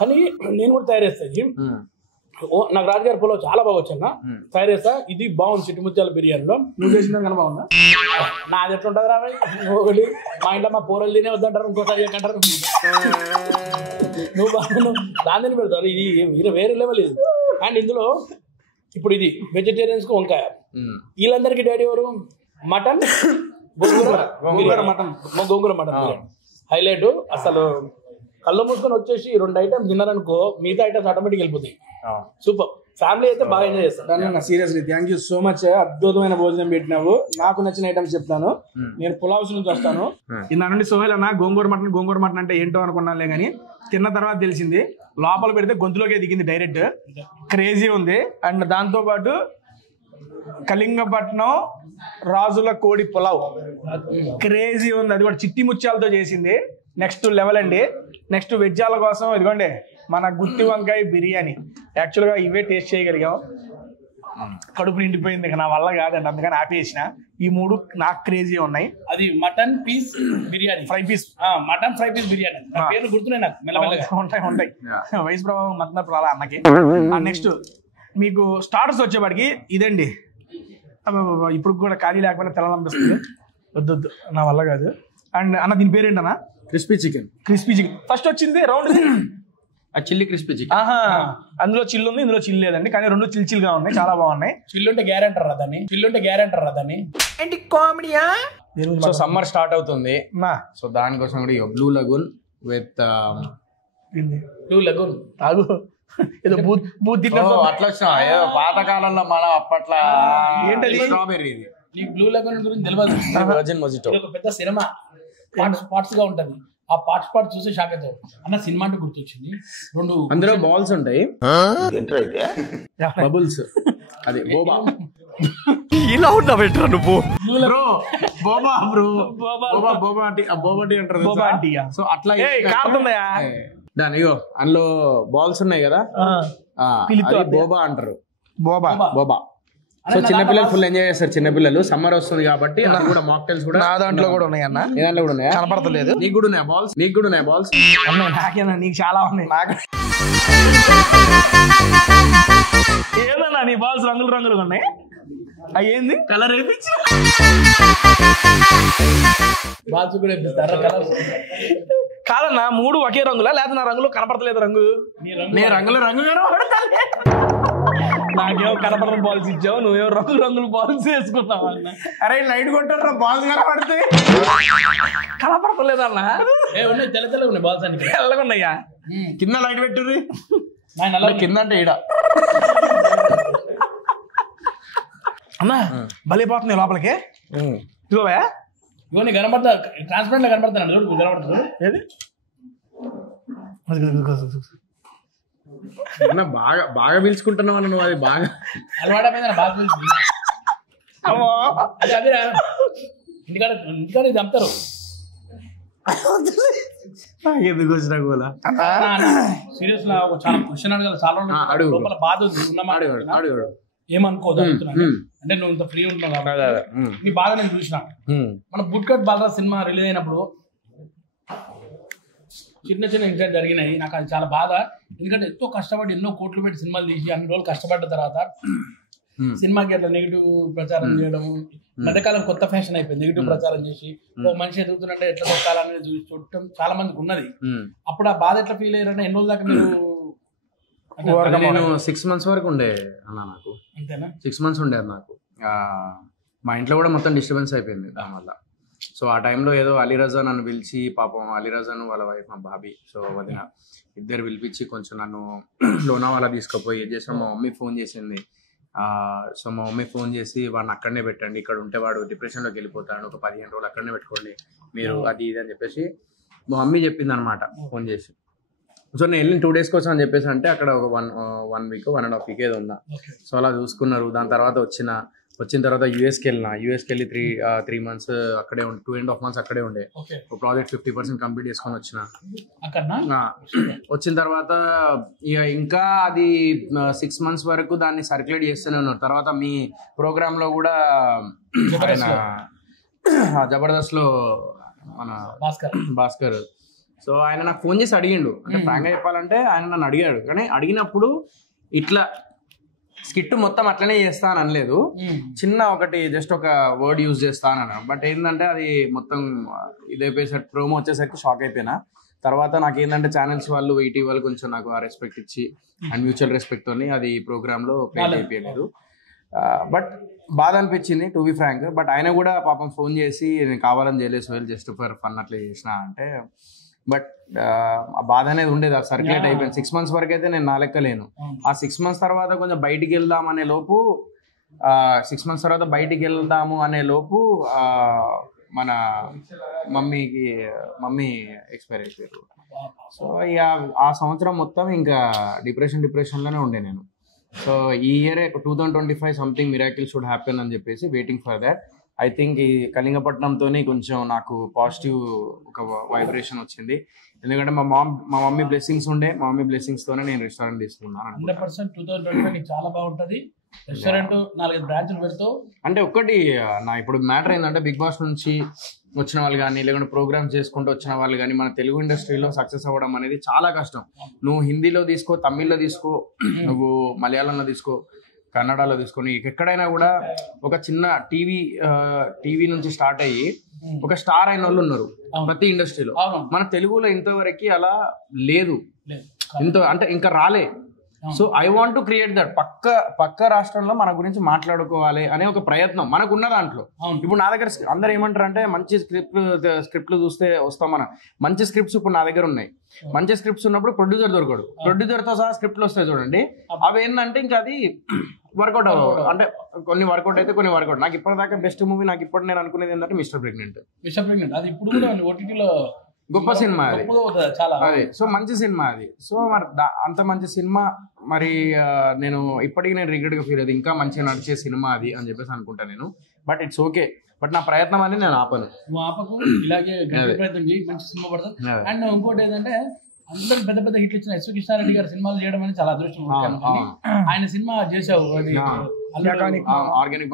కానీ నేను కూడా తయారు చేస్తాను. నాకు రాజుగారి పొలవ్ చాలా బాగా వచ్చాను, తయారు చేస్తా. ఇది బాగుంది చిట్టుముత్యాల బిర్యానీలో. నువ్వు చేసిన కన్నా బాగుందా? నాది ఎట్లుంటుంది రా ఒకటి, మా ఇంట్లో మా పోరలు తినే వద్దంటారు, ఇంకోసారి అంటారు. నువ్వు దాన్ని పెడతారు. ఇది వేరే లెవెల్ ఇది. అండ్ ఇందులో ఇప్పుడు ఇది వెజిటేరియన్స్ కు వంకాయ, వీళ్ళందరికీ డాడీ ఎవరు? మటన్ గోంగూర మటన్ హైలైట్. అసలు కళ్ళు మూసుకొని వచ్చేసి 2 ఐటమ్స్ తిన్నారనుకో, మిగతా ఐటమ్స్ ఆటోమేటిక్ వెళ్ళిపోతాయి. సూపర్. ఫ్యామిలీ అయితే బాగా ఎంజాయ్ చేస్తాను. Seriously thank you so much. అద్భుతమైన భోజనం పెట్టినావు. నాకు నచ్చిన ఐటమ్స్ చెప్తాను. నేను పులావ్స్ నుంచి వస్తాను. ఇందా నుండి సోహెల్ అన్న గోంగూర మటన్ అంటే ఏంటో అనుకున్నానులే, కానీ తిన్న తర్వాత తెలిసింది లోపల పెడితే గొంతులోకే దిగింది డైరెక్ట్. క్రేజీ ఉంది. అండ్ దాంతో పాటు కళింగపట్నం రాజుల కోడి పులావ్ క్రేజీ ఉంది. అది కూడా చిట్టి ముత్యాలతో చేసింది. నెక్స్ట్ లెవెల్ అండి. నెక్స్ట్ వెజ్జాల కోసం ఇదిగోండి మన గుత్తి వంకాయ బిర్యానీ. యాక్చువల్గా ఇవే టేస్ట్ చేయగలిగాం. కడుపు నిండిపోయింది, ఇక నా వల్ల కాదండి, అందుకని ఆపేసిన. ఈ 3 నాకు క్రేజీ ఉన్నాయి. అది mutton piece biryani, fry piece, mutton fry piece biryani. నా పేర్లు గుర్తున్నాయి నాకు మెల్లమెల్లగా. ఉంటాయి వయసు ప్రభావం మతనప్పుడు రాలా అన్నకి. నెక్స్ట్ మీకు స్టార్టర్స్ వచ్చేవాడికి ఇదండి. ఇప్పుడు కూడా ఖాళీ లేకపోయినా తెల్లాలనిపిస్తుంది. వద్దు నా వల్ల కాదు. అండ్ అన్న దీని పేరేంటన్నా? Crispy chicken. ఫస్ట్ వచ్చింది రౌండ్ చిల్లీ క్రిస్పీ చికెన్. అందులో చిల్లు ఉంది, ఇందులో చిల్లు లేదండి, కానీ 2 చిల్లుగా ఉన్నాయి, చాలా బాగున్నాయి. చిల్లుంటే గ్యారెంటర్ రాదని ఏంటి కామెడీయా? సో సమ్మర్ స్టార్ట్ అవుతుంది, సో దానికోసం కూడా బ్లూ లగూన్ విత్ ఆగు ఏదో బూత్ అట్లా వచ్చిన ఏదో పాతకాలంలో మనం అప్పట్లో ఏంటది? స్ట్రాబెర్రీ. నీకు బ్లూ లగూన్ గురించి తెలియదు. వర్జిన్ మొజిటో ఒక పెద్ద సినిమా పార్ట్స్ గా ఉంటది. ఆ పార్ట్స్ చూసి షాక్ అవుతావు. అన్న సినిమా అంటే గుర్తొచ్చింది. 2 అందులో బాల్స్ ఉంటాయి, బబుల్స్. అది బోబా. ఇలా ఉన్నావేంట్రా నువ్వు? బ్రో బోబా బోబా టీ అంటారు. సో అట్లా దాని ఇగో అందులో బాల్స్ ఉన్నాయి కదా, బోబా అంటారు. బోబా. సో చిన్నపిల్లలు ఫుల్ ఎంజాయ్ చేస్తారు. చిన్నపిల్లలు సమ్మర్ వస్తుంది కాబట్టి అది కూడా మాక్టైల్స్ కూడా నా దాంట్లో కూడా ఉన్నాయి అన్న. ఏ దాంట్లో కూడా ఉన్నాయా? కనపడతలేదు. నీకు కూడా ఉన్నాయా బాల్స్? నాకేనా? నీకు చాలా ఉన్నాయి. నాకు ఏదన్నా నీ బాల్స్ రంగులుగా ఉన్నాయి. అవి ఏంది కలర్ వేయించి బాల్స్ కూడా కలర్స్ కాదన్నా? 3 ఒకే రంగులా లేదా నా రంగులో కనపడతలేదు? రంగు రంగు నాకేమో కనపడని బాల్స్ ఇచ్చావు, నువ్వేమో రంగులు బాల్స్ వేసుకున్నావు అన్న. అరే లైట్ కొట్టారు బాల్స్ కనపడితే కనపడతలేదన్నా? ఉన్నాయి, తెల్లగా ఉన్నాయి బాల్స్ అన్ని. తెల్లగా ఉన్నాయా? కింద లైట్ పెట్టుర్రి. కింద అంటే ఈడ అన్నా భలే పోతుంది లోపలికి. ఇదిగోవా ఇవన్నీ కనపడతా, ట్రాన్స్పరెంట్ గా కనపడతాను. కనపడుతుంది ఏది? బాగా పీల్చుకుంటున్నావు అన్న నువ్వు. అది బాగా అలవాటైంది బాగా పిలిచి. అదే ఇంటికాడ ఇది అమ్ముతారు. ఎందుకు వచ్చినా గోలా? సీరియస్ గా చాలా క్వశ్చన్ అడగాలి. చాలా లోపల బాధ ఉంది. ఏమనుకోదు అంటే నువ్వు ఇంత ఫ్రీ ఉంటున్నావు కాబట్టి. నీ బాధ నేను చూసిన. మన బుట్కట్ బాలరాజ్ సినిమా రిలీజ్ అయినప్పుడు చిన్న ఇన్సిడెంట్ జరిగినాయి. నాకు అది చాలా బాధ. ఎందుకంటే ఎంతో కష్టపడి ఎన్నో కోట్లు పెట్టి సినిమాలు తీసి అన్ని రోజులు కష్టపడ్డ తర్వాత సినిమాకి అట్లా నెగిటివ్ ప్రచారం చేయడం మధ్యకాలం కొత్త ఫ్యాషన్ అయిపోయింది. నెగిటివ్ ప్రచారం చేసి ఒక మనిషి ఎదుగుతుంటే ఎట్లా దొక్కాలనేది చూసి చూడటం చాలా మందికి ఉన్నది. అప్పుడు ఆ బాధ ఎట్లా ఫీల్ అయ్యారంటే ఎన్ని రోజుల దాకా మీరు? నేను 6 months వరకు ఉండే అన్న. నాకు అంతేనా? 6 months ఉండేది నాకు. మా ఇంట్లో కూడా మొత్తం డిస్టర్బెన్స్ అయిపోయింది దానివల్ల. సో ఆ టైంలో ఏదో అలీరజా నన్ను పిలిచి, పాపం అలీరజాను వాళ్ళ వైఫ్ మా బాబీ, సో వదిన ఇద్దరు పిలిపించి కొంచెం నన్ను లోనావాలా తీసుకుపోయి ఏం చేసాం. మా మమ్మీ ఫోన్ చేసింది. సో మా మమ్మీ ఫోన్ చేసి వాడిని అక్కడనే పెట్టండి, ఇక్కడ ఉంటే వాడు డిప్రెషన్లోకి వెళ్ళిపోతాడు, ఒక 15 రోజులు అక్కడనే పెట్టుకోండి మీరు, అది ఇది అని చెప్పేసి మా మమ్మీ చెప్పింది అనమాట ఫోన్ చేసి. సో నేను వెళ్ళిన 2 days కోసం అని చెప్పేసి అంటే అక్కడ ఒక 1 week 1.5 week ఏదో ఉన్నా. సో అలా చూసుకున్నారు. దాని తర్వాత వచ్చిన తర్వాత యూఎస్కి వెళ్ళి 3 months అక్కడే ఉండే, 2.5 months అక్కడే ఉండే. ప్రాజెక్ట్ 50% కంప్లీట్ చేసుకొని వచ్చిన తర్వాత ఇంకా అది 6 months వరకు దాన్ని సర్క్యులేట్ చేస్తూనే ఉన్నారు. తర్వాత మీ ప్రోగ్రామ్ లో కూడా జబర్దస్త్ లో మన భాస్కర్, సో ఆయన నాకు ఫోన్ చేసి అడిగిండు. అంటే ఫ్రాంక్ గా చెప్పాలంటే ఆయన నన్ను అడిగాడు, కానీ అడిగినప్పుడు ఇట్లా స్కిట్ మొత్తం అట్లనే చేస్తా అని అనలేదు. చిన్న ఒకటి జస్ట్ ఒక వర్డ్ యూజ్ చేస్తా అని అన్నాను. బట్ ఏంటంటే అది మొత్తం ఇదైపోయేసరికి ప్రోమో వచ్చేసరికి షాక్ అయిపోయినా. తర్వాత నాకు ఏంటంటే ఛానల్స్ వాళ్ళు ఈటీ వాళ్ళు కొంచెం నాకు ఆ రెస్పెక్ట్ ఇచ్చి అండ్ మ్యూచువల్ రెస్పెక్ట్ తోని అది ప్రోగ్రామ్ లో ప్లే అయిపోయలేదు. బట్ బాధ అనిపించింది టు బి ఫ్రాంక్. బట్ ఆయన కూడా పాపం ఫోన్ చేసి నేను కావాలని చేయలేదు సోహెల్, జస్ట్ ఫర్ ఫన్ అట్లా చేసిన అంటే. బట్ ఆ బాధ అనేది ఉండేది, ఆ సర్క్యులేట్ అయిపోయింది. 6 months వరకు అయితే నేను నా లెక్క లేను. ఆ 6 months తర్వాత కొంచెం బయటికి వెళ్దాం అనే లోపు 6 months తర్వాత బయటికి వెళ్దాము అనే లోపు మన మమ్మీ ఎక్స్పైర్ అయిపోయారు. సో ఇక ఆ సంవత్సరం మొత్తం ఇంకా డిప్రెషన్లోనే ఉండే నేను. సో ఈ year 2025 something miracle should happen అని చెప్పేసి waiting for that. I think ఈ కళింగపట్నంతో కొంచెం నాకు పాజిటివ్ ఒక వైబ్రేషన్ వచ్చింది. ఎందుకంటే మా మమ్మీ బ్లెస్సింగ్స్ ఉండే, మా మమ్మీ బ్లెస్సింగ్స్ తోనే నేను రెస్టారెంట్ తీసుకున్నాను. 100% 2025 చాలా బాగుంటది. రెస్టారెంట్ 4-5 బ్రాంచ్లు పెడుతూ అంటే ఒక్కటి నా ఇప్పుడు మ్యాటర్ ఏంటంటే బిగ్ బాస్ నుంచి వచ్చిన వాళ్ళు కానీ లేకుంటే ప్రోగ్రామ్స్ చేసుకుంటూ వచ్చిన వాళ్ళు కానీ మన తెలుగు ఇండస్ట్రీలో సక్సెస్ అవ్వడం అనేది చాలా కష్టం. నువ్వు హిందీలో తీసుకో, తమిళ్లో తీసుకో, నువ్వు మలయాళంలో తీసుకో, కన్నడలో తీసుకో, నీకు ఎక్కడైనా కూడా ఒక చిన్న టీవీ నుంచి స్టార్ట్ అయ్యి ఒక స్టార్ అయిన వాళ్ళు ఉన్నారు ప్రతి ఇండస్ట్రీలో. మన తెలుగులో ఇంతవరకు అలా లేదు, ఇంత అంటే ఇంకా రాలే. So I want to create that. పక్క రాష్ట్రంలో మన గురించి మాట్లాడుకోవాలి అనే ఒక ప్రయత్నం మనకున్న దాంట్లో. ఇప్పుడు నా దగ్గర అందరు ఏమంటారు అంటే మంచి స్క్రిప్ట్లు చూస్తే వస్తాం మన. మంచి స్క్రిప్ట్స్ ఇప్పుడు నా దగ్గర ఉన్నాయి. మంచి స్క్రిప్ట్స్ ఉన్నప్పుడు ప్రొడ్యూసర్ దొరకడు. ప్రొడ్యూసర్తో సహా స్క్రిప్ట్లు వస్తాయి చూడండి. అవి ఏంటంటే ఇంకా అది వర్కౌట్ అవ్వదు. అంటే కొన్ని వర్కౌట్ అయితే కొన్ని వర్కౌట్. నాకు ఇప్పటిదాకా బెస్ట్ మూవీ నాకు ఇప్పుడు నేను అనుకునేది ఏంటంటే మిస్టర్ ప్రెగ్నెంట్. అది ఇప్పుడు కూడా ఓటీటీలో గొప్ప సినిమా అది. చాలా అదే సో మంచి సినిమా అది. సో మరి అంత మంచి సినిమా మరి నేను ఇప్పటికీ నేను రిగ్రెట్ గా ఫీల్ అయ్యేది ఇంకా మంచిగా నడిచే సినిమా అది అని చెప్పేసి అనుకుంటా నేను. But it's okay. బట్ నా ప్రయత్నం అనేది నేను ఆపను. ఇలాగే ప్రయత్నం చేయి, మంచి సినిమా పడుతుంది. అండ్ ఇంకోటి ఏంటంటే అందరికి పెద్ద పెద్ద హిట్లు ఇచ్చిన ఎస్వి కృష్ణారెడ్డి గారు సినిమాలు చేయడం అనేది చాలా అదృష్టం. ఆయన సినిమా చేసావు, అది ఆర్గానిక్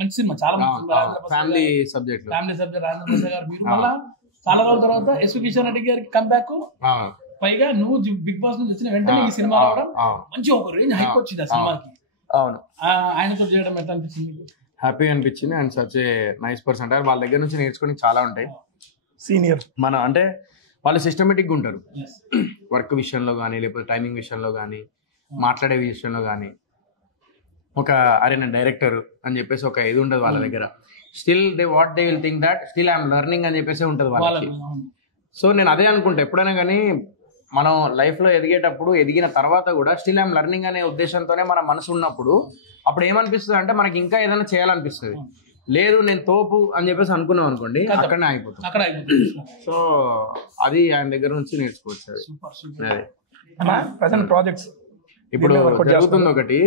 మంచి సినిమా, చాలా ఫ్యామిలీ సబ్జెక్ట్ రాజేంద్ర ప్రసాద్ గారు. మీరు మళ్ళీ చాలా రోజుల తర్వాత ఎస్వి కిషన్ రెడ్డి గారికి కంబ్యాక్, పైగా నువ్వు బిగ్ బాస్ నుంచి వచ్చిన వెంటనే ఈ సినిమా రావడం మంచి ఒక రేంజ్ హైప్ వచ్చింది ఆ సినిమాకి. అవును, ఆయనతో చేయడం ఎట్లా అనిపించింది? హ్యాపీ అనిపించింది. And such a nice person. అంటే వాళ్ళ దగ్గర నుంచి నేర్చుకుని చాలా ఉంటాయి. సీనియర్ మన అంటే వాళ్ళు సిస్టమేటిక్గా ఉంటారు వర్క్ విషయంలో కానీ, లేకపోతే టైమింగ్ విషయంలో కానీ, మాట్లాడే విషయంలో కానీ. ఒక అరే నేను డైరెక్టర్ అని చెప్పేసి ఒక ఇది ఉంటుంది వాళ్ళ దగ్గర. Still they will think that still I'm learning అని చెప్పేసి ఉంటుంది వాళ్ళకి. సో నేను అదే అనుకుంటా ఎప్పుడైనా కానీ మనం లైఫ్లో ఎదిగేటప్పుడు, ఎదిగిన తర్వాత కూడా స్టిల్ ఐఎమ్ లెర్నింగ్ అనే ఉద్దేశంతోనే మన మనసు ఉన్నప్పుడు అప్పుడు ఏమనిపిస్తుంది అంటే మనకి ఇంకా ఏదైనా చేయాలనిపిస్తుంది. లేదు నేను తోపు అని చెప్పేసి అనుకున్నాం అనుకోండి, అక్కడనే అయిపోతుంది. సో అది ఆయన దగ్గర నుంచి నేర్చుకోవచ్చు. అది ప్రాజెక్ట్స్ ఇప్పుడు జరుగుతుంది ఒకటి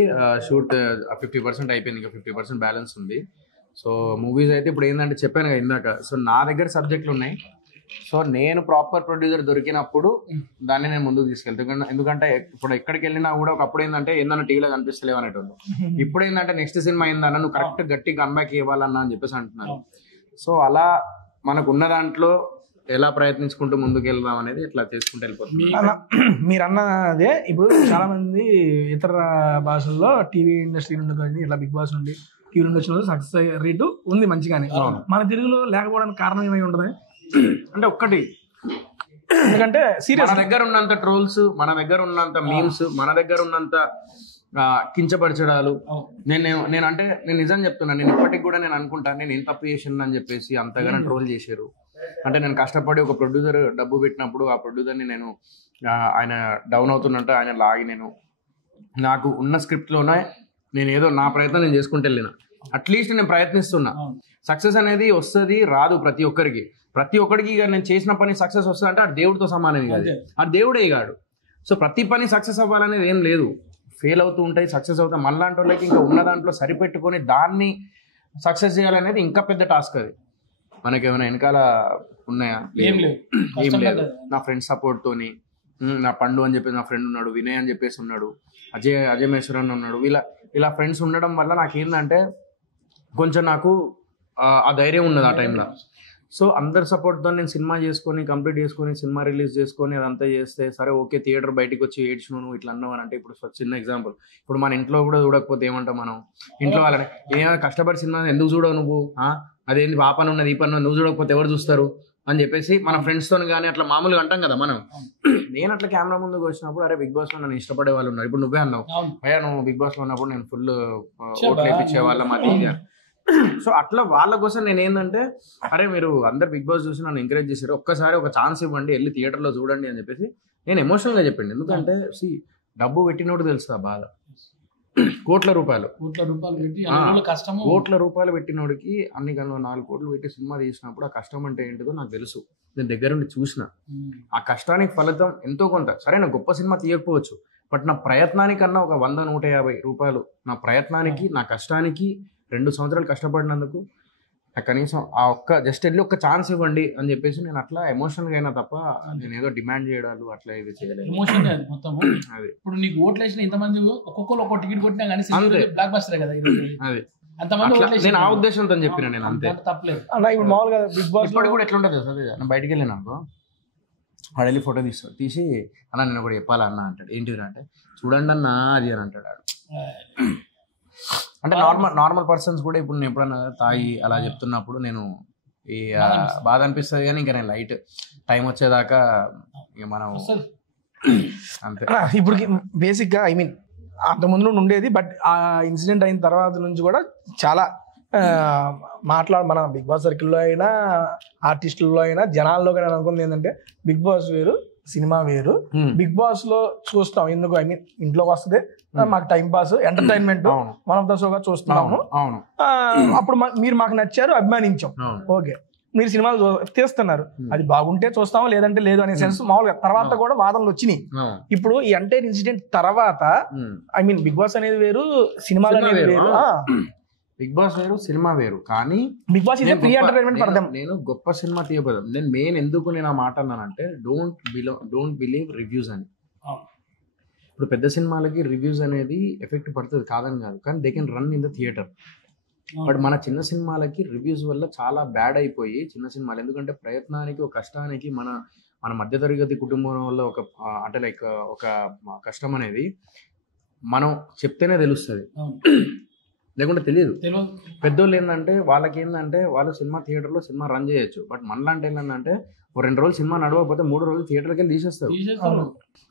షూట్ 50% అయిపోయింది, ఇంకా 50% బ్యాలెన్స్ ఉంది. సో మూవీస్ అయితే ఇప్పుడు ఏంటంటే చెప్పాను కదా ఇందాక. సో నా దగ్గర సబ్జెక్టులు ఉన్నాయి. సో నేను ప్రాపర్ ప్రొడ్యూసర్ దొరికినప్పుడు దాన్ని నేను ముందుకు తీసుకెళ్తాను. ఎందుకంటే ఇప్పుడు ఎక్కడికి వెళ్ళినా కూడా ఒకప్పుడు ఏంటంటే ఏందన్నా టీవీలో కనిపిస్తలేవు అనేటోళ్ళు. ఇప్పుడు ఏంటంటే నెక్స్ట్ సినిమా ఏందన్నా నువ్వు కరెక్ట్ గట్టి కమ్బ్యాక్ ఇవ్వాలన్నా అని చెప్పేసి అంటున్నారు. సో అలా మనకు ఉన్న దాంట్లో ఎలా ప్రయత్నించుకుంటూ ముందుకు వెళ్దాం అనేది ఇట్లా చేసుకుంటూ వెళ్ళిపోతుంది. మీరు అన్నదే ఇప్పుడు చాలా మంది ఇతర భాషల్లో టీవీ ఇండస్ట్రీ నుండి కానీ ఇట్లా బిగ్ బాస్ నుండి టీవీ నుండి వచ్చిన సక్సెస్ రేటు ఉంది మంచిగానే. మన తెలుగులో లేకపోవడానికి కారణం ఏమై ఉంటుంది అంటే ఒక్కటి, ఎందుకంటే సీరియస్ మన దగ్గర ఉన్నంత ట్రోల్స్, మన దగ్గర ఉన్నంత మీమ్స్, మన దగ్గర ఉన్నంత కించపరచడాలు. నేను అంటే నేను నిజం చెప్తున్నాను. నేను ఇప్పటికి కూడా నేను అనుకుంటాను నేను ఏం తప్పు చేసాను అని చెప్పేసి అంతగానో ట్రోల్ చేశారు. అంటే నేను కష్టపడి ఒక ప్రొడ్యూసర్ డబ్బు పెట్టినప్పుడు ఆ ప్రొడ్యూసర్ని నేను ఆయన డౌన్ అవుతున్నట్టు ఆయన లాగి నాకు ఉన్న స్క్రిప్ట్లోనే నేను ఏదో నా ప్రయత్నం నేను చేసుకుంటూ వెళ్ళిన. అట్లీస్ట్ నేను ప్రయత్నిస్తున్నా. సక్సెస్ అనేది వస్తుంది రాదు ప్రతి ఒక్కరికి. ఇక నేను చేసిన పని సక్సెస్ వస్తుంది అంటే ఆ దేవుడితో సమానమే కాదు, ఆ దేవుడే కాడు. సో ప్రతి పని సక్సెస్ అవ్వాలనేది ఏం లేదు. ఫెయిల్ అవుతూ ఉంటాయి, సక్సెస్ అవుతాయి. మనలాంటి వాళ్ళకి ఇంకా ఉన్న దాంట్లో సరిపెట్టుకొని దాన్ని సక్సెస్ చేయాలనేది ఇంకా పెద్ద టాస్క్. అది మనకేమైనా వెనకాల ఉన్నాయా? ఏం లేదు. నా ఫ్రెండ్ సపోర్ట్ తోని, నా పండు అని చెప్పేసి నా ఫ్రెండ్ ఉన్నాడు, వినయ్ అని చెప్పేసి ఉన్నాడు, అజయ్ మేశ్వర్ అని ఉన్నాడు. ఇలా ఫ్రెండ్స్ ఉండడం వల్ల నాకేందంటే కొంచెం నాకు ఆ ధైర్యం ఉన్నది ఆ టైంలో. సో అందరి సపోర్ట్తో నేను సినిమా చేసుకొని కంప్లీట్ చేసుకొని సినిమా రిలీజ్ చేసుకొని అదంతా చేస్తే సరే ఓకే థియేటర్ బయటకు వచ్చి ఏడ్చిన నువ్వు ఇట్లా అన్నావు అని అంటే, ఇప్పుడు చిన్న ఎగ్జాంపుల్, ఇప్పుడు మన ఇంట్లో కూడా చూడకపోతే ఏమంటాం మనం? ఇంట్లో వాళ్ళని ఏమైనా కష్టపడి సినిమా ఎందుకు చూడవు నువ్వు, అదేంటి ఆ పని ఉన్నది ఈ పని నువ్వు చూడకపోతే ఎవరు చూస్తారు అని చెప్పేసి మన ఫ్రెండ్స్తో కానీ అట్లా మామూలుగా అంటాం కదా మనం. నేను అట్లా కెమెరా ముందుకు వచ్చినప్పుడు అరే బిగ్ బాస్ లో నన్ను ఇష్టపడే వాళ్ళు ఉన్నారు. ఇప్పుడు నువ్వే అన్నావు అయ్యా నువ్వు బిగ్ బాస్ లో ఉన్నప్పుడు నేను ఫుల్ ఓట్లు వేయించే వాళ్ళం అది. సో అట్లా వాళ్ళ కోసం నేను ఏంటంటే అరే మీరు అందరు బిగ్ బాస్ చూసి నన్ను ఎంకరేజ్ చేశారు, ఒక్కసారి ఒక ఛాన్స్ ఇవ్వండి, వెళ్ళి థియేటర్లో చూడండి అని చెప్పేసి నేను ఎమోషనల్గా చెప్పండి. ఎందుకంటే డబ్బు పెట్టినోడు తెలుసు ఆ బాధ. కోట్ల రూపాయలు పెట్టినోడికి అన్ని కన్నా 4 కోట్లు పెట్టి సినిమా తీసినప్పుడు ఆ కష్టం అంటే ఏంటిదో నాకు తెలుసు. నేను దగ్గరుండి చూసిన ఆ కష్టానికి ఫలితం ఎంతో కొంత. సరే నా గొప్ప సినిమా తీయకపోవచ్చు, బట్ నా ప్రయత్నానికన్నా ఒక 100-150 రూపాయలు నా ప్రయత్నానికి నా కష్టానికి 2 సంవత్సరాలు కష్టపడినందుకు కనీసం ఆ ఒక్క జస్ట్ వెళ్ళి ఒక ఛాన్స్ ఇవ్వండి అని చెప్పేసి నేను అట్లా ఎమోషనల్ గా అయినా తప్ప నేను ఏదో డిమాండ్ చేయడాలు అట్లా ఇది చేయలేదు. ఎమోషన్ మొత్తం అది ఇప్పుడు నీకు ఓట్లు వేసిన ఇంతమంది ఒక్కొక్కరు ఒక్కొక్క టికెట్ కొట్టినా కానీ అంతే. బ్లాక్ బస్టర్ కదా ఈరోజు. అది అంతమంది అట్లా ఓట్లు నేను ఆ ఉద్దేశంతో చెప్పిన నేను అంతే. తప్పలేదు అన్న ఇప్పుడు మామూలుగా బిగ్ బాస్ ఇప్పటికి కూడా ఎట్లా ఉంటుంది అదే నేను బయటికి వెళ్ళాను అనుకో వాడు వెళ్ళి ఫోటో తీసి అన్న నేను ఒకటి చెప్పాలా అన్న అంటాడు. ఏంటిది అంటే చూడండి అన్న అది అని అంటాడు. అంటే నార్మల్ పర్సన్స్ కూడా ఇప్పుడు నేను ఎప్పుడన్నా తాగి అలా చెప్తున్నప్పుడు నేను ఈ బాధ అనిపిస్తుంది కానీ ఇంకా నేను లైట్ టైం వచ్చేదాకా ఇక మనం అంతే. ఇప్పుడు బేసిక్గా ఐ మీన్ అంతకుముందు నుండి ఉండేది, బట్ ఆ ఇన్సిడెంట్ అయిన తర్వాత నుంచి కూడా చాలా మన బిగ్ బాస్ సర్కిల్లో అయినా ఆర్టిస్టుల్లో అయినా జనాల్లో కానీ అనుకుంది ఏంటంటే బిగ్ బాస్ వేరు సినిమా వేరు. బిగ్ బాస్ లో చూస్తాం ఎందుకు ఐ మీన్ ఇంట్లోకి వస్తుంది మాకు time pass entertainment one of the షోగా చూస్తున్నాము. అప్పుడు మీరు మాకు నచ్చారు అభిమానించాం, ఓకే మీరు సినిమాలు తీస్తున్నారు అది బాగుంటే చూస్తాము లేదంటే లేదు అనే సెన్స్ మామూలుగా. తర్వాత కూడా వాదనలు వచ్చినాయి. ఇప్పుడు ఈ ఎంటైర్ ఇన్సిడెంట్ తర్వాత ఐ మీన్ బిగ్ బాస్ అనేది వేరు సినిమాలు అనేది వేరు. బిగ్ బాస్ వేరు సినిమా వేరు కానీ Bigg Boss is free entertainment for them. నేను గొప్ప సినిమా తీయబోదాం నేను మెయిన్ ఎందుకు నేను ఆ మాట అన్నానంటే డోంట్ బిలీవ్ రివ్యూస్ అని. ఇప్పుడు పెద్ద సినిమాలకి రివ్యూస్ అనేది ఎఫెక్ట్ పడుతుంది కాదని కాదు, కానీ they can run in the theatre. But మన చిన్న సినిమాలకి రివ్యూస్ వల్ల చాలా బ్యాడ్ అయిపోయి చిన్న సినిమాలు, ఎందుకంటే ప్రయత్నానికి ఒక కష్టానికి మన మధ్యతరగతి కుటుంబం వల్ల ఒక అంటే లైక్ ఒక కష్టం అనేది మనం చెప్తేనే తెలుస్తుంది, లేకుంటే తెలియదు. పెద్దోళ్ళు ఏంటంటే వాళ్ళకి ఏంటంటే వాళ్ళు సినిమా థియేటర్లో సినిమా రన్ చేయొచ్చు, బట్ మనలాంటి ఏంటంటే ఓ 2 రోజులు సినిమా నడవకపోతే 3 రోజులు థియేటర్కి వెళ్ళి తీసేస్తారు.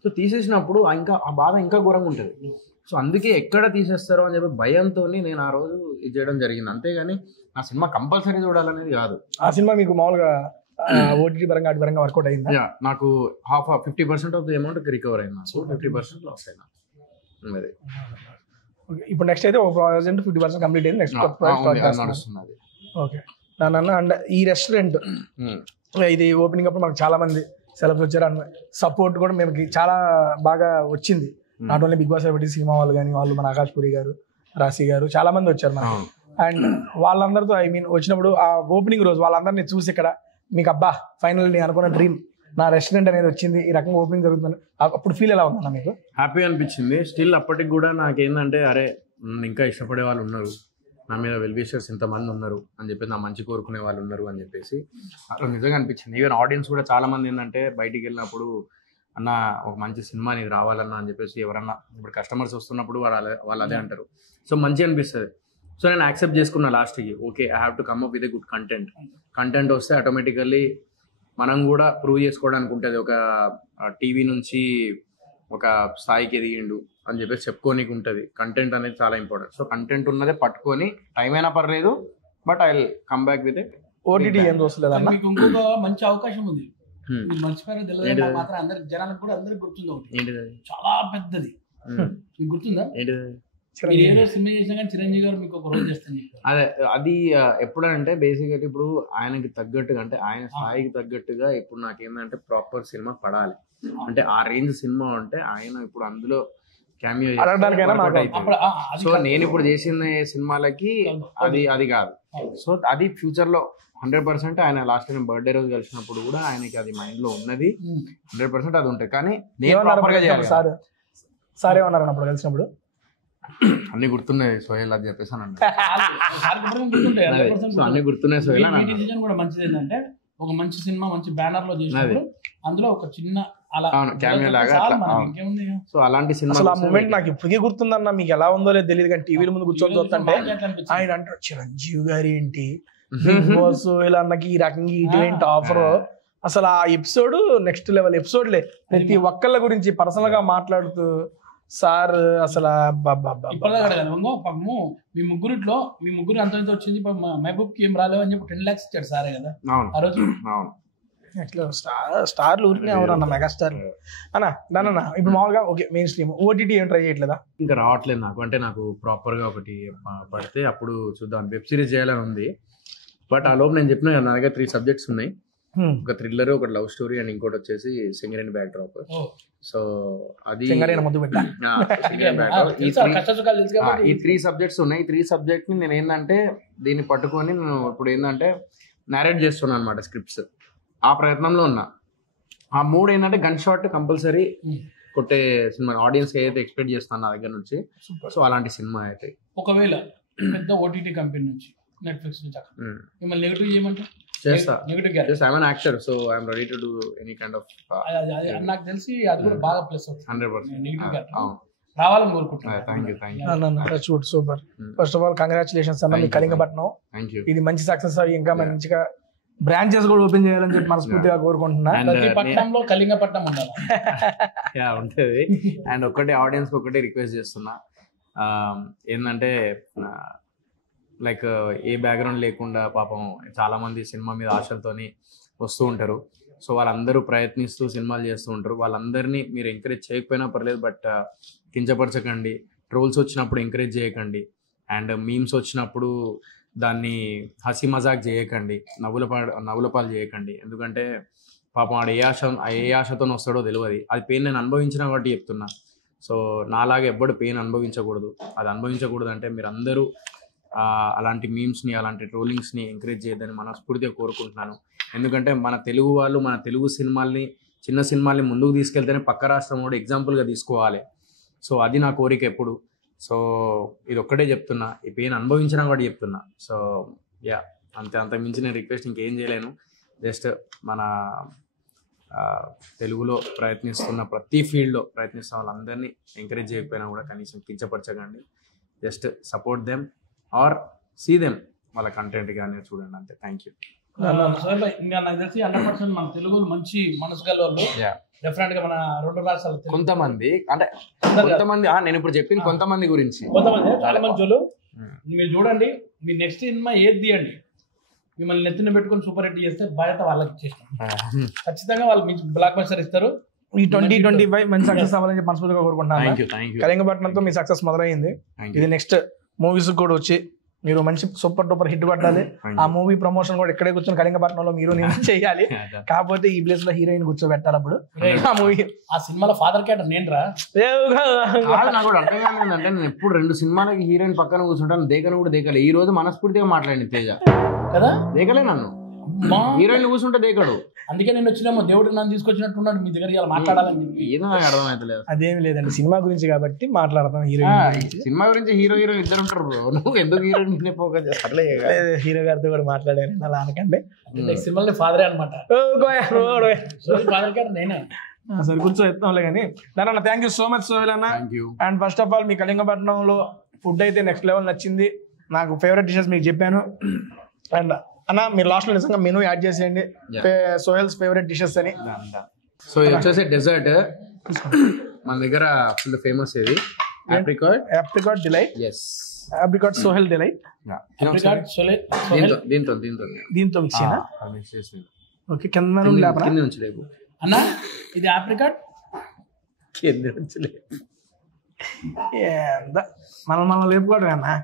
సో తీసేసినప్పుడు ఇంకా ఆ బాధ ఇంకా ఘోరంగా ఉంటుంది. సో అందుకే ఎక్కడ తీసేస్తారో అని చెప్పి భయంతో నేను ఆ రోజు ఇది చేయడం జరిగింది. అంతేగాని నా సినిమా కంపల్సరీ చూడాలనేది కాదు. ఆ సినిమా మీకు మామూలుగా ఓటీటీ పరంగా అటు పరంగా వర్కౌట్ అయింది. నాకు 50% ఆఫ్ ది అమౌంట్ రికవర్ అయింది, నాకు 50% లాస్ అయినా. అది ఇప్పుడు నెక్స్ట్ అయితే 50% కంప్లీట్ అయింది. నెక్స్ట్ నడుస్తుంది. ఓకే నన్ను అండ్ ఈ రెస్టారెంట్ ఇది ఓపెనింగ్ అప్పుడు మనకు చాలా మంది సెలబ్స్ వచ్చారు అండ్ సపోర్ట్ కూడా మేము చాలా బాగా వచ్చింది. Not only Bigg Boss celebrity cinema వాళ్ళు కానీ వాళ్ళు మన ఆకాష్ పూరి గారు రాశి గారు చాలా మంది వచ్చారు మనకు. అండ్ వాళ్ళందరితో ఐ మీన్ వచ్చినప్పుడు ఆ ఓపెనింగ్ రోజు వాళ్ళందరినీ చూసి ఇక్కడ మీకు అబ్బా ఫైనల్ నేను అనుకున్న డ్రీమ్ నా రెస్టారెంట్ అనేది వచ్చింది ఈ రకంగా ఓపెనింగ్ జరుగుతుంది అప్పుడు ఫీల్ ఎలా ఉందన్న మీకు? హ్యాపీ అనిపించింది. స్టిల్ అప్పటికి కూడా నాకేందంటే అరే ఇంకా ఇష్టపడే వాళ్ళు ఉన్నారు, నా మీద వెల్ విషర్స్ ఇంతమంది ఉన్నారు అని చెప్పి నా మంచి కోరుకునే వాళ్ళు ఉన్నారు అని చెప్పేసి అట్లా నిజంగా అనిపించింది. ఈవెన్ ఆడియన్స్ కూడా చాలా మంది ఏంటంటే బయటికి వెళ్ళినప్పుడు అన్న ఒక మంచి సినిమా నీది రావాలన్నా అని చెప్పేసి ఎవరన్నా ఇప్పుడు కస్టమర్స్ వస్తున్నప్పుడు వాళ్ళు అదే అంటారు. సో మంచి అనిపిస్తుంది. సో నేను యాక్సెప్ట్ చేసుకున్నా లాస్ట్కి, okay I have to come up with a good content వస్తే ఆటోమేటికల్లీ మనం కూడా ప్రూవ్ చేసుకోవడానికి ఉంటుంది. ఒక టీవీ నుంచి ఒక స్థాయికి ఎదిగిండు అని చెప్పేసి చెప్పుకోనికి ఉంటుంది. కంటెంట్ అనేది చాలా ఇంపార్టెంట్. సో కంటెంట్ ఉన్నదే పట్టుకొని టైం అయినా పర్లేదు, but I will come back with OTT ఏం చూస్తలేదు. మీకు ఇంకొక మంచి అవకాశం ఉంది, మర్చిపోయారో తెలియదు మాత్రం అందరికి జనాలకు కూడా అందరికి గుర్తుంది. ఒకటి చాలా పెద్దది మీకు గుర్తుందా? సినిమా చేసినా కానీ చిరంజీవి గారు మీకు ఒక రోజు చేస్తాను. అదే అది ఎప్పుడంటే బేసిక్గా ఇప్పుడు ఆయనకి తగ్గట్టుగా అంటే ఆయన స్థాయికి తగ్గట్టుగా ఇప్పుడు నాకేంటంటే ప్రాపర్ సినిమా పడాలి. అంటే ఆ రేంజ్ సినిమా ఉంటే ఆయన ఇప్పుడు అందులో క్యామియో. సో నేను ఇప్పుడు చేసిన సినిమాలకి అది కాదు. సో అది ఫ్యూచర్ లో 100% ఆయన లాస్ట్ టైం బర్త్డే రోజు కలిసినప్పుడు కూడా ఆయనకి అది మైండ్ లో ఉన్నది. 100% అది ఉంటుంది. కానీ నేను సార్ ఏమన్నారు అప్పుడు కలిసినప్పుడు? అన్ని గుర్తున్నాయి సోహెల్ అని చెప్పేసి అన్ని గుర్తున్నాయి సోహెల్. కూడా మంచిది ఏంటంటే ఒక మంచి సినిమా మంచి బ్యానర్ లో చేసినప్పుడు అందులో ఒక చిన్న సో అలాంటి సినిమా అసలు ఆ మూమెంట్ నాకు ఇప్పటికీ గుర్తుందన్న. మీకు ఎలా ఉందో లేదు తెలియదు కానీ టీవీల ముందు కూర్చొని చూస్తుంటే ఆయన అంటారు చిరంజీవి గారి ఏంటి ఇలా అన్నకి ఈ రకంగా ఇటువంటి ఆఫర్. అసలు ఆ ఎపిసోడ్ నెక్స్ట్ లెవెల్ ఎపిసోడ్లే. ప్రతి ఒక్కళ్ళ గురించి పర్సనల్ గా మాట్లాడుతూ సార్ అసలు మీ ముగ్గురు అంత వచ్చింది మహబూబ్ కి ఏం రాలేవు అని చెప్పి 10 lakhs ఇచ్చాడు సారే కదా ఆ రోజు. స్టార్లు ఊరికే ఎవరన్నా మెగాస్టార్లు అన్న దానన్నా. ఇప్పుడు మామూలుగా ఓకే మెయిన్ స్ట్రీమ్ ఓటీటీ ఏం ట్రై చేయట్లేదా? ఇంకా రావట్లేదు నాకు. అంటే నాకు ప్రాపర్ గా ఒకటి పడితే అప్పుడు చూద్దాం. వెబ్ సిరీస్ చేయాలని ఉంది, బట్ ఆ లోపు నేను చెప్పిన నా దగ్గర 3 subjects ఉన్నాయి. ఒక థ్రిల్లర్, ఒక లవ్ స్టోరీ అండ్ ఇంకోటి వచ్చేసి సింగరేణి బ్యాక్ డ్రాప్. సో అది ముద్దు పెట్టా ఈ 3 సబ్జెక్ట్స్ ఉన్నాయి. ఈ 3 సబ్జెక్ట్ ని నేను ఏంటంటే దీన్ని పట్టుకొని నేను ఇప్పుడు ఏంటంటే నేరేట్ చేస్తున్నాను అనమాట స్క్రిప్ట్స్. ఆ ప్రయత్నంలో ఉన్నా. ఆ 3 ఏంటంటే గన్ షాట్ కంపల్సరీ కొట్టే సినిమా ఆడియన్స్ ఏదైతే ఎక్స్పెక్ట్ చేస్తాను నా దగ్గర నుంచి. సో అలాంటి సినిమా అయితే ఒకవేళ పెద్ద ఓటీటీ కంపెనీ నుంచి నెట్ఫ్లిక్స్ నుంచి మిమ్మల్ని నెగిటివ్ చేయమంటే చేస్తా. Negative I'm an actor, so I'm ready to do any kind of. నాకు తెలిసి అది కూడా బాగా ప్లస్ అవుతుంది. 100%. నెగిటివ్ రావాలని కోరుకుంటున్నాను. Thank you. Super. First of all congratulations అన్న మీ కళింగపట్నం. Thank you. ఇది మంచి సక్సెస్ అయ్యి ఇంకా మంచిగా బ్రాంచెస్ కూడా ఓపెన్ చేయాలని చెప్పి మనస్ఫూర్తిగా కోరుకుంటున్నా. ప్రతి పట్టణంలో కళింగపట్నం ఉండాలి. ఉంటుంది. అండ్ ఒకటి ఆడియన్స్ ఒకటి రిక్వెస్ట్ చేస్తున్నా, ఏంటంటే లైక్ ఏ బ్యాక్గ్రౌండ్ లేకుండా పాపం చాలా మంది సినిమా మీద ఆశలతోని వస్తూ ఉంటారు. సో వాళ్ళందరూ ప్రయత్నిస్తూ సినిమాలు చేస్తూ ఉంటారు. వాళ్ళందరినీ మీరు ఎంకరేజ్ చేయకపోయినా పర్లేదు, బట్ కించపరచకండి. ట్రోల్స్ వచ్చినప్పుడు ఎంకరేజ్ చేయకండి. అండ్ మీమ్స్ వచ్చినప్పుడు దాన్ని హసి మజాక్ చేయకండి, నవ్వుల పాలు చేయకండి. ఎందుకంటే పాపం ఆడు ఏ ఆశతో వస్తాడో తెలియదు. అది పెయిన్ నేను అనుభవించిన కాబట్టి చెప్తున్నా. సో నాలాగా ఎవ్వడు పెయిన్ అనుభవించకూడదు. అది అనుభవించకూడదు అంటే మీరు అందరూ అలాంటి మీమ్స్ని అలాంటి ట్రోలింగ్స్ని ఎంకరేజ్ చేయొద్దని మనస్ఫూర్తిగా కోరుకుంటున్నాను. ఎందుకంటే మన తెలుగు వాళ్ళు మన తెలుగు సినిమాల్ని, చిన్న సినిమాల్ని ముందుకు తీసుకెళ్తేనే పక్క రాష్ట్రం కూడా ఎగ్జాంపుల్గా తీసుకోవాలి. సో అది నా కోరిక ఎప్పుడు. సో ఇది ఒక్కటే చెప్తున్నా, ఈ పెయిన్ అనుభవించినా కూడా చెప్తున్నా. సో యా, అంతకు మించి నేను రిక్వెస్ట్ ఇంకేం చేయలేను. జస్ట్ మన తెలుగులో ప్రయత్నిస్తున్న ప్రతి ఫీల్డ్లో ప్రయత్నిస్తున్న వాళ్ళందరినీ ఎంకరేజ్ చేయకపోయినా కూడా కనీసం కించపరచకండి. Just support them or see them, వాళ్ళ కంటెంట్ కానీ చూడండి అంతే. Thank you. ఇంకా నాకు తెలిసి 100% మన తెలుగులో మంచి మనసు గల వాళ్ళు డెఫినెట్ గా మన 2 రాష్ట్రాలు కొంతమంది అంటే నేను ఇప్పుడు చెప్పింది కొంతమంది గురించి. కొంతమంది చాలా మంచి వాళ్ళు. మీరు చూడండి, మీ నెక్స్ట్ సినిమా ఏది తీయండి, మిమ్మల్ని నెత్తిన పెట్టుకొని సూపర్ హిట్ చేస్తే బాధ్యత వాళ్ళకి ఇచ్చేస్తాం. ఖచ్చితంగా వాళ్ళు మంచి బ్లాక్ బస్టర్ ఇస్తారు. ఈ 2025 మంచి సక్సెస్ అవ్వాలని చెప్పి మనస్ఫూర్తిగా కోరుకుంటున్నాను. కళింగపట్నంతో మీ సక్సెస్ మొదలైంది. ఇది నెక్స్ట్ మూవీస్ కూడా వచ్చి మీరు మంచి సూపర్ డూపర్ హిట్ కొట్టాలి. ఆ మూవీ ప్రమోషన్ కూడా ఇక్కడే కూర్చొని కళింగపట్నంలో మీరు నేను చేయాలి. కాకపోతే ఈ ప్లేస్ లో హీరోయిన్ కూర్చోబెట్టాలి. అప్పుడు ఆ మూవీ, ఆ సినిమాలో ఫాదర్ క్యారెక్టర్ నేను రా. నాకు కూడా అర్థం కాలేదంటే, నేను ఎప్పుడు 2 సినిమాలకి హీరోయిన్ పక్కన కూర్చుంటాను, దేకను కూడా దేకలే. ఈ రోజు మనస్ఫూర్తిగా మాట్లాడింది తేజ కదా, దేకలే నన్ను. హీరోయిన్ కూర్చుంటే దేకడు. అందుకే నేను వచ్చినామో దేవుడు నన్ను తీసుకొచ్చినట్టున్నాడు మీ దగ్గర మాట్లాడాలని చెప్పి. ఏదో నాకు అర్థమైతలేదు. అదేమి లేదండి, సినిమా గురించి కాబట్టి మాట్లాడతాం. హీరోయిన్ సినిమా గురించి హీరో ఇద్దరు ఉంటారు. నువ్వు ఎందుకు హీరోయిన్ ఫోకస్ చేస్తా? హీరో గారితో కూడా మాట్లాడాను అలా అనకండి. సినిమాలో ఫాదరే అనమాట. ఫాదర్ గారు నేనే. సరే కూర్చో ఎత్తాంలే కానీ. దాని thank you so much Sohel అన్న. అండ్ ఫస్ట్ ఆఫ్ ఆల్ మీ కళింగపట్నంలో ఫుడ్ అయితే నెక్స్ట్ లెవెల్ నచ్చింది. నాకు ఫేవరెట్ డిషెస్ మీకు చెప్పాను. అండ్ అన్న మీరు లాస్ట్ లో నిజంగా మెనూ యాడ్ చేసేయండి, సోహెల్స్ ఫేవరెట్ డిషెస్ అని. సో ఇది వచ్చేసి డెజర్ట్ మన దగ్గర ఫుల్ ఫేమస్. ఇది apricot delight. yes, apricot Sohel delight. దీంతో మిక్స్ చేసి ఓకే. కింద నుంచి లేవు అన్న, ఇది ఆప్రికాట్ కింద నుంచి లేవు. మనం లేపుకోవడం అన్న.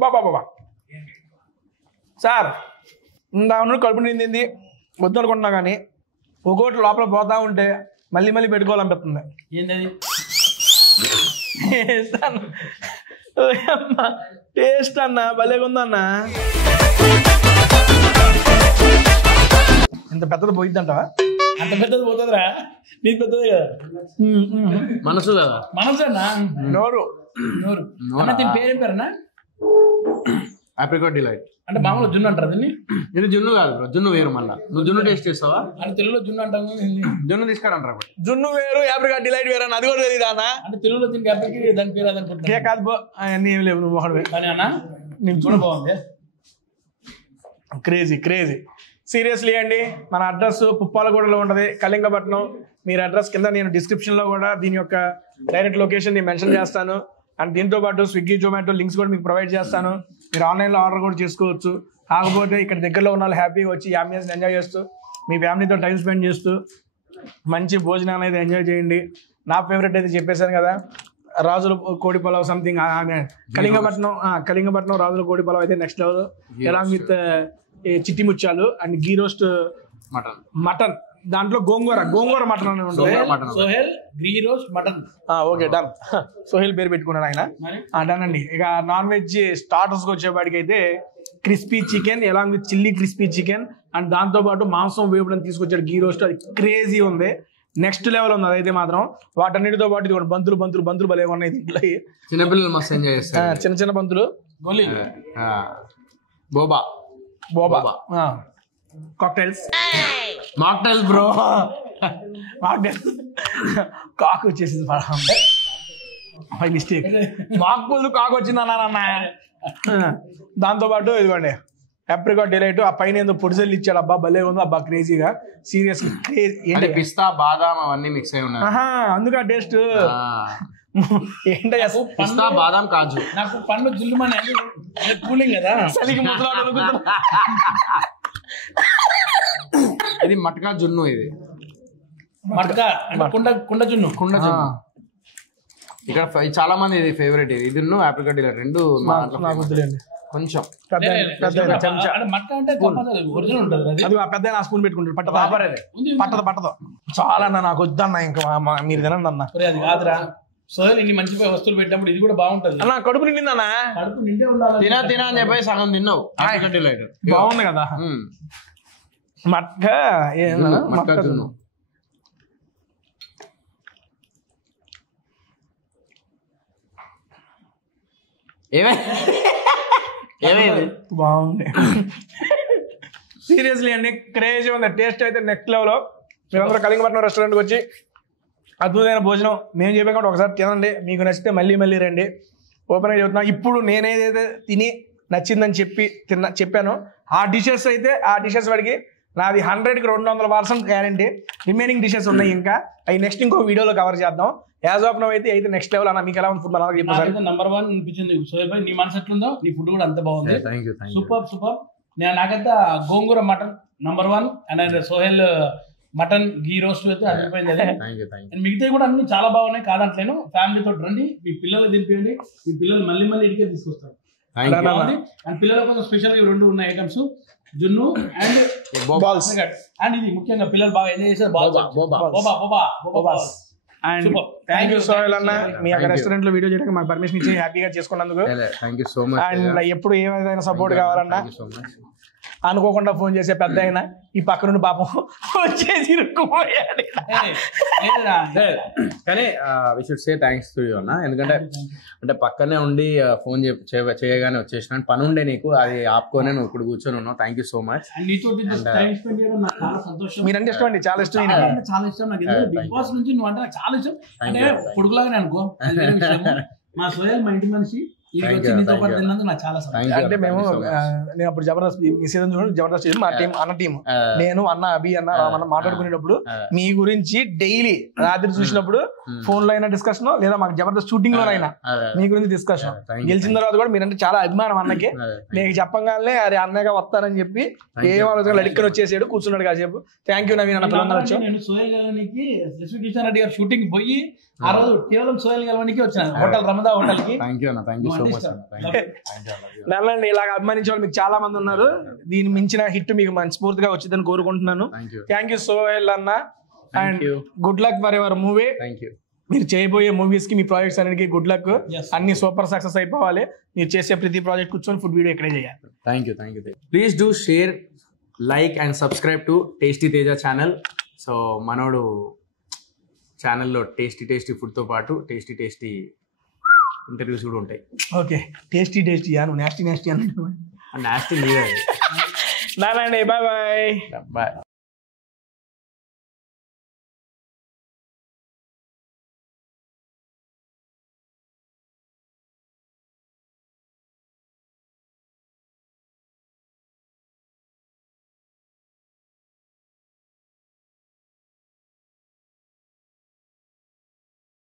బాబా సార్, ఇందాక కడుపు నిండింది వద్దు అనుకుంటున్నా, కానీ ఒక్కోటి లోపల పోతా ఉంటే మళ్ళీ మళ్ళీ పెట్టుకోవాలనిపిస్తుంది. ఏంటది? టేస్ట్ అన్న భలేగా ఉందన్న. ఇంత పెద్దది పోయిద్దంటావా? అంత పెద్దది పోతుందిరా, నీకు పెద్దది కదా. మనసు కదా, మనసు అన్న. నోరు అన్న, దీని పేరేం పేరన్నా? ఆప్రికాట్ డిలైట్ అంటే మామూలు జున్ను అంటారు దీన్ని. ఇది జున్ను కాదు, జున్ను వేరు. మళ్ళీ నువ్వు జున్ను టేస్ట్ చేస్తావా? అంటే తెలుగులో జున్ను అంటాము, జున్ను తీసుకురంటారు. జున్ను వేరు, ఆప్రికాట్ డిలైట్ వేరు అన్న. అది కూడా తెలియదు అన్న. అంటే తెలుగులో దీనికి ఆప్రికాట్, దాని పేరు అది అనుకుంటా. కాదు అవన్నీ ఏం లేవు, నువ్వు ఒకటి. కానీ అన్న నేను చూడ బాగుంది. క్రేజీ సీరియస్లీ అండి. మన అడ్రస్ పుప్పాలగూడలో ఉంటుంది, కళింగపట్నం. మీరు అడ్రస్ కింద నేను డిస్క్రిప్షన్లో కూడా దీని యొక్క డైరెక్ట్ లొకేషన్ నేను మెన్షన్ చేస్తాను. అండ్ దీంతో పాటు స్విగ్గీ, జొమాటో లింక్స్ కూడా మీకు ప్రొవైడ్ చేస్తాను. మీరు ఆన్లైన్లో ఆర్డర్ కూడా చేసుకోవచ్చు. కాకపోతే ఇక్కడ దగ్గరలో ఉన్న వాళ్ళు హ్యాపీగా వచ్చి అంబియన్స్ని ఎంజాయ్ చేస్తూ మీ ఫ్యామిలీతో టైం స్పెండ్ చేస్తూ మంచి భోజనాన్ని అయితే ఎంజాయ్ చేయండి. నా ఫేవరెట్ అయితే చెప్పేశాను కదా, రాజుల కోడి పలావ్ సంథింగ్ కళింగపట్నం రాజుల కోడి పలావ్ అయితే నెక్స్ట్ లెవెల్. అలాంగ్ విత్ చిట్టి ముత్యాలు అండ్ గీ రోస్ట్ మటన్, దాంట్లో గోంగూర మటన్ అని ఉంటుంది. Sohel ghee roast mutton. Okay done. Sohel పేరు పెట్టుకున్నాడు ఆయన. డన్ అండి. ఇక నాన్ వెజ్ స్టార్టర్స్ కి వచ్చేవాడికి అయితే crispy chicken along with chilli crispy chicken and దాంతో పాటు మాంసం వేపులను తీసుకొచ్చాడు గీ రోస్ట్. అది క్రేజీ ఉంది, నెక్స్ట్ లెవెల్ ఉంది అదైతే మాత్రం. వాటన్నిటితో పాటు ఇది బంతులు భలే ఉన్నాయి దీంట్లో. చిన్నపిల్లలు మస్తు ఎంజాయ్ చేస్తారు. చిన్న బంతులు. Boba cocktails bro. కాకు వచ్చేసింది బై మిస్టేక్. మాకు కాకు వచ్చింది అన్న. దాంతో పాటు ఇదిగోండి అప్రికాట్ డిలైట్. ఆ పైన ఏదో పొడిసెల్లు ఇచ్చాడు. అబ్బా భలే ఉంది అబ్బా, క్రేజీగా సీరియస్. పిస్తా బాదాం అవన్నీ మిక్స్ అయి ఉన్నాయి. అందుకే టేస్ట్ ఏంటో పిస్తా బాదాం కాజు. నాకు పండు జుల్లుమని కూలింగ్ కదా, చలికి ఇది మటకా జున్ను. ఇది మటకా కుండ జున్ను. ఇక్కడ చాలా మంది ఇది ఫేవరెట్. ఇది ఆప్రికాట్ డిలైట్ రెండు కొంచెం పెద్ద స్పూన్ పెట్టుకుంటాడు. పట్టదు చాలా అన్న, నాకు వద్దన్న. ఇంకా మీరు తినండి అన్న. అది కాదురా సోహెల్, ఇన్ని మంచి వస్తువులు పెట్టినప్పుడు ఇది కూడా బాగుంటది అన్న. కడుపు నిండిందన్నా. కడుపు నిండే ఉండాలి. తినా అని చెప్పి సగం తిన్నావు. బాగుంది కదా మట్కా జున్ను. బాగుంది సీరియస్లీ అండి, క్రేజీ ఉంది. టేస్ట్ అయితే నెక్స్ట్ లెవెల్. మేమందరూ కళింగపట్నం రెస్టారెంట్కి వచ్చి అద్భుతమైన భోజనం మేము చెప్పాక ఒకసారి తినండి, మీకు నచ్చితే మళ్ళీ రండి. ఓపెన్ గా చెబుతున్నా, ఇప్పుడు నేనేదైతే తిని నచ్చిందని చెప్పాను ఆ డిషెస్ వాడికి నాది 100కి 200% గ్యారంటీ. రిమైనింగ్ డిషెస్ ఉన్నాయి ఇంకా, అవి నెక్స్ట్ ఇంకో వీడియోలో కవర్ చేద్దాం. యాజ్ ఆఫ్ నౌ అయితే నెక్స్ట్ లెవెల్ అన్న. మీకు ఎలా ఉంది ఫుడ్ అలాగే చెప్పారు. నెంబర్ 1 అనిపించింది సోహెల్ భాయ్. నీ మనసు ఎట్లుందో నీ ఫుడ్ కూడా అంత బాగుంది. సూపర్. నాకైతే gongura mutton number 1 and Sohel mutton ghee roast అయితే అదిపోయింది. అదే మిగతా కూడా అన్ని చాలా బాగున్నాయి కాదంటలేను. ఫ్యామిలీతో రండి, మీ పిల్లలు తినిపించండి. మీ పిల్లలు మళ్ళీ ఇడికే తీసుకొస్తారు. అండ్ పిల్లల కోసం స్పెషల్ గా 2 ఉన్నాయి ఐటమ్స్, జున్ను అండ్ బాల్స్. అండ్ ఇది ముఖ్యంగా పిల్లలు బాగా ఎంజాయ్ చేశారు. అండ్ థ్యాంక్ యూ సోహెల్ అన్న, మీ అక్కడ రెస్టారెంట్ లో వీడియో చేయడానికి మాకు పర్మిషన్ ఇచ్చి హ్యాపీగా చేసుకున్నందుకు. అండ్ ఎప్పుడు ఏమైనా సపోర్ట్ కావాలన్నా అనుకోకుండా ఫోన్ చేసే పెద్ద అయినా ఈ పక్క నుండి పాపం వచ్చేసి ఇరుక్కుపోయాడు. కానీ we should say thanks to you అన్న. ఎందుకంటే అంటే పక్కనే ఉండి ఫోన్ చేయగానే వచ్చేసిన పని ఉండే నీకు, అది ఆపుకోనే నువ్వు ఇప్పుడు కూర్చొని ఉన్నావు. Thank you so much. మీరంటే ఇష్టం అండి, చాలా ఇష్టం. చాలా ఇష్టం నాకు. బిగ్ బాస్ నుంచి నువ్వు అంటే చాలా ఇష్టం. అంటే పొడుగులాగానే అనుకో. మా సోహెల్ మా ఇంటి మనిషి. అంటే మేము నేను అప్పుడు జబర్దస్త్ ఈ సీజన్ చూడండి, జబర్దస్త్ మా టీం అన్న టీం నేను అన్న అభి అన్న మనం మాట్లాడుకునేటప్పుడు మీ గురించి డైలీ రాత్రి చూసినప్పుడు ఫోన్ లో అయినా డిస్కషన్ లేదా మాకు జబర్దస్త్ షూటింగ్ లోనైనా మీ గురించి డిస్కషన్. గెలిచిన తర్వాత కూడా మీరంటే చాలా అభిమానం అన్నకి. నేను చెప్పగానే అరే అన్నగా వస్తానని చెప్పి ఏ వాళ్ళు అడిక్కని వచ్చేసాడు, కూర్చున్నాడు కాసేపు. థ్యాంక్ యూ నవీన్ అన్న. పిల్లలు వచ్చాను నేను సోహెల్ గెలవనికి లక్ష్మీ కృష్ణ రెడ్డి గారు షూటింగ్ పోయి ఆ రోజు కేవలం సోహెల్ గెలవనికి వచ్చాను హోటల్ రమదా హోటల్ కి. నల్లండి ఇలాగ అభిమానించే వాళ్ళు మీకు చాలా మంది ఉన్నారు. దీని మించిన హిట్ మీకు మనస్ఫూర్తిగా వచ్చిందని కోరుకుంటున్నాను. థ్యాంక్ యూ సోహెల్ అన్న. And good luck for your movie. మీరు చేయబోయే మూవీస్ కి మీ ప్రాజెక్ట్స్ అన్నిటికీ గుడ్ లక్. అన్ని సూపర్ సక్సెస్ అయిపోవాలి. మీరు చేసే ప్రతి ప్రాజెక్ట్ కూర్చొని ఫుడ్ వీడియో ఇక్కడే చేయాలి. Thank you. Please do share, like and subscribe to tasty Teja channel. So మనోడు ఛానల్లో టేస్టీ ఫుడ్తో పాటు టేస్టీ ఇంటర్వ్యూస్ కూడా ఉంటాయి. ఓకే, టేస్టీ నాస్టీ అన్నట్టు నాస్టీ లేదా. బాయ్.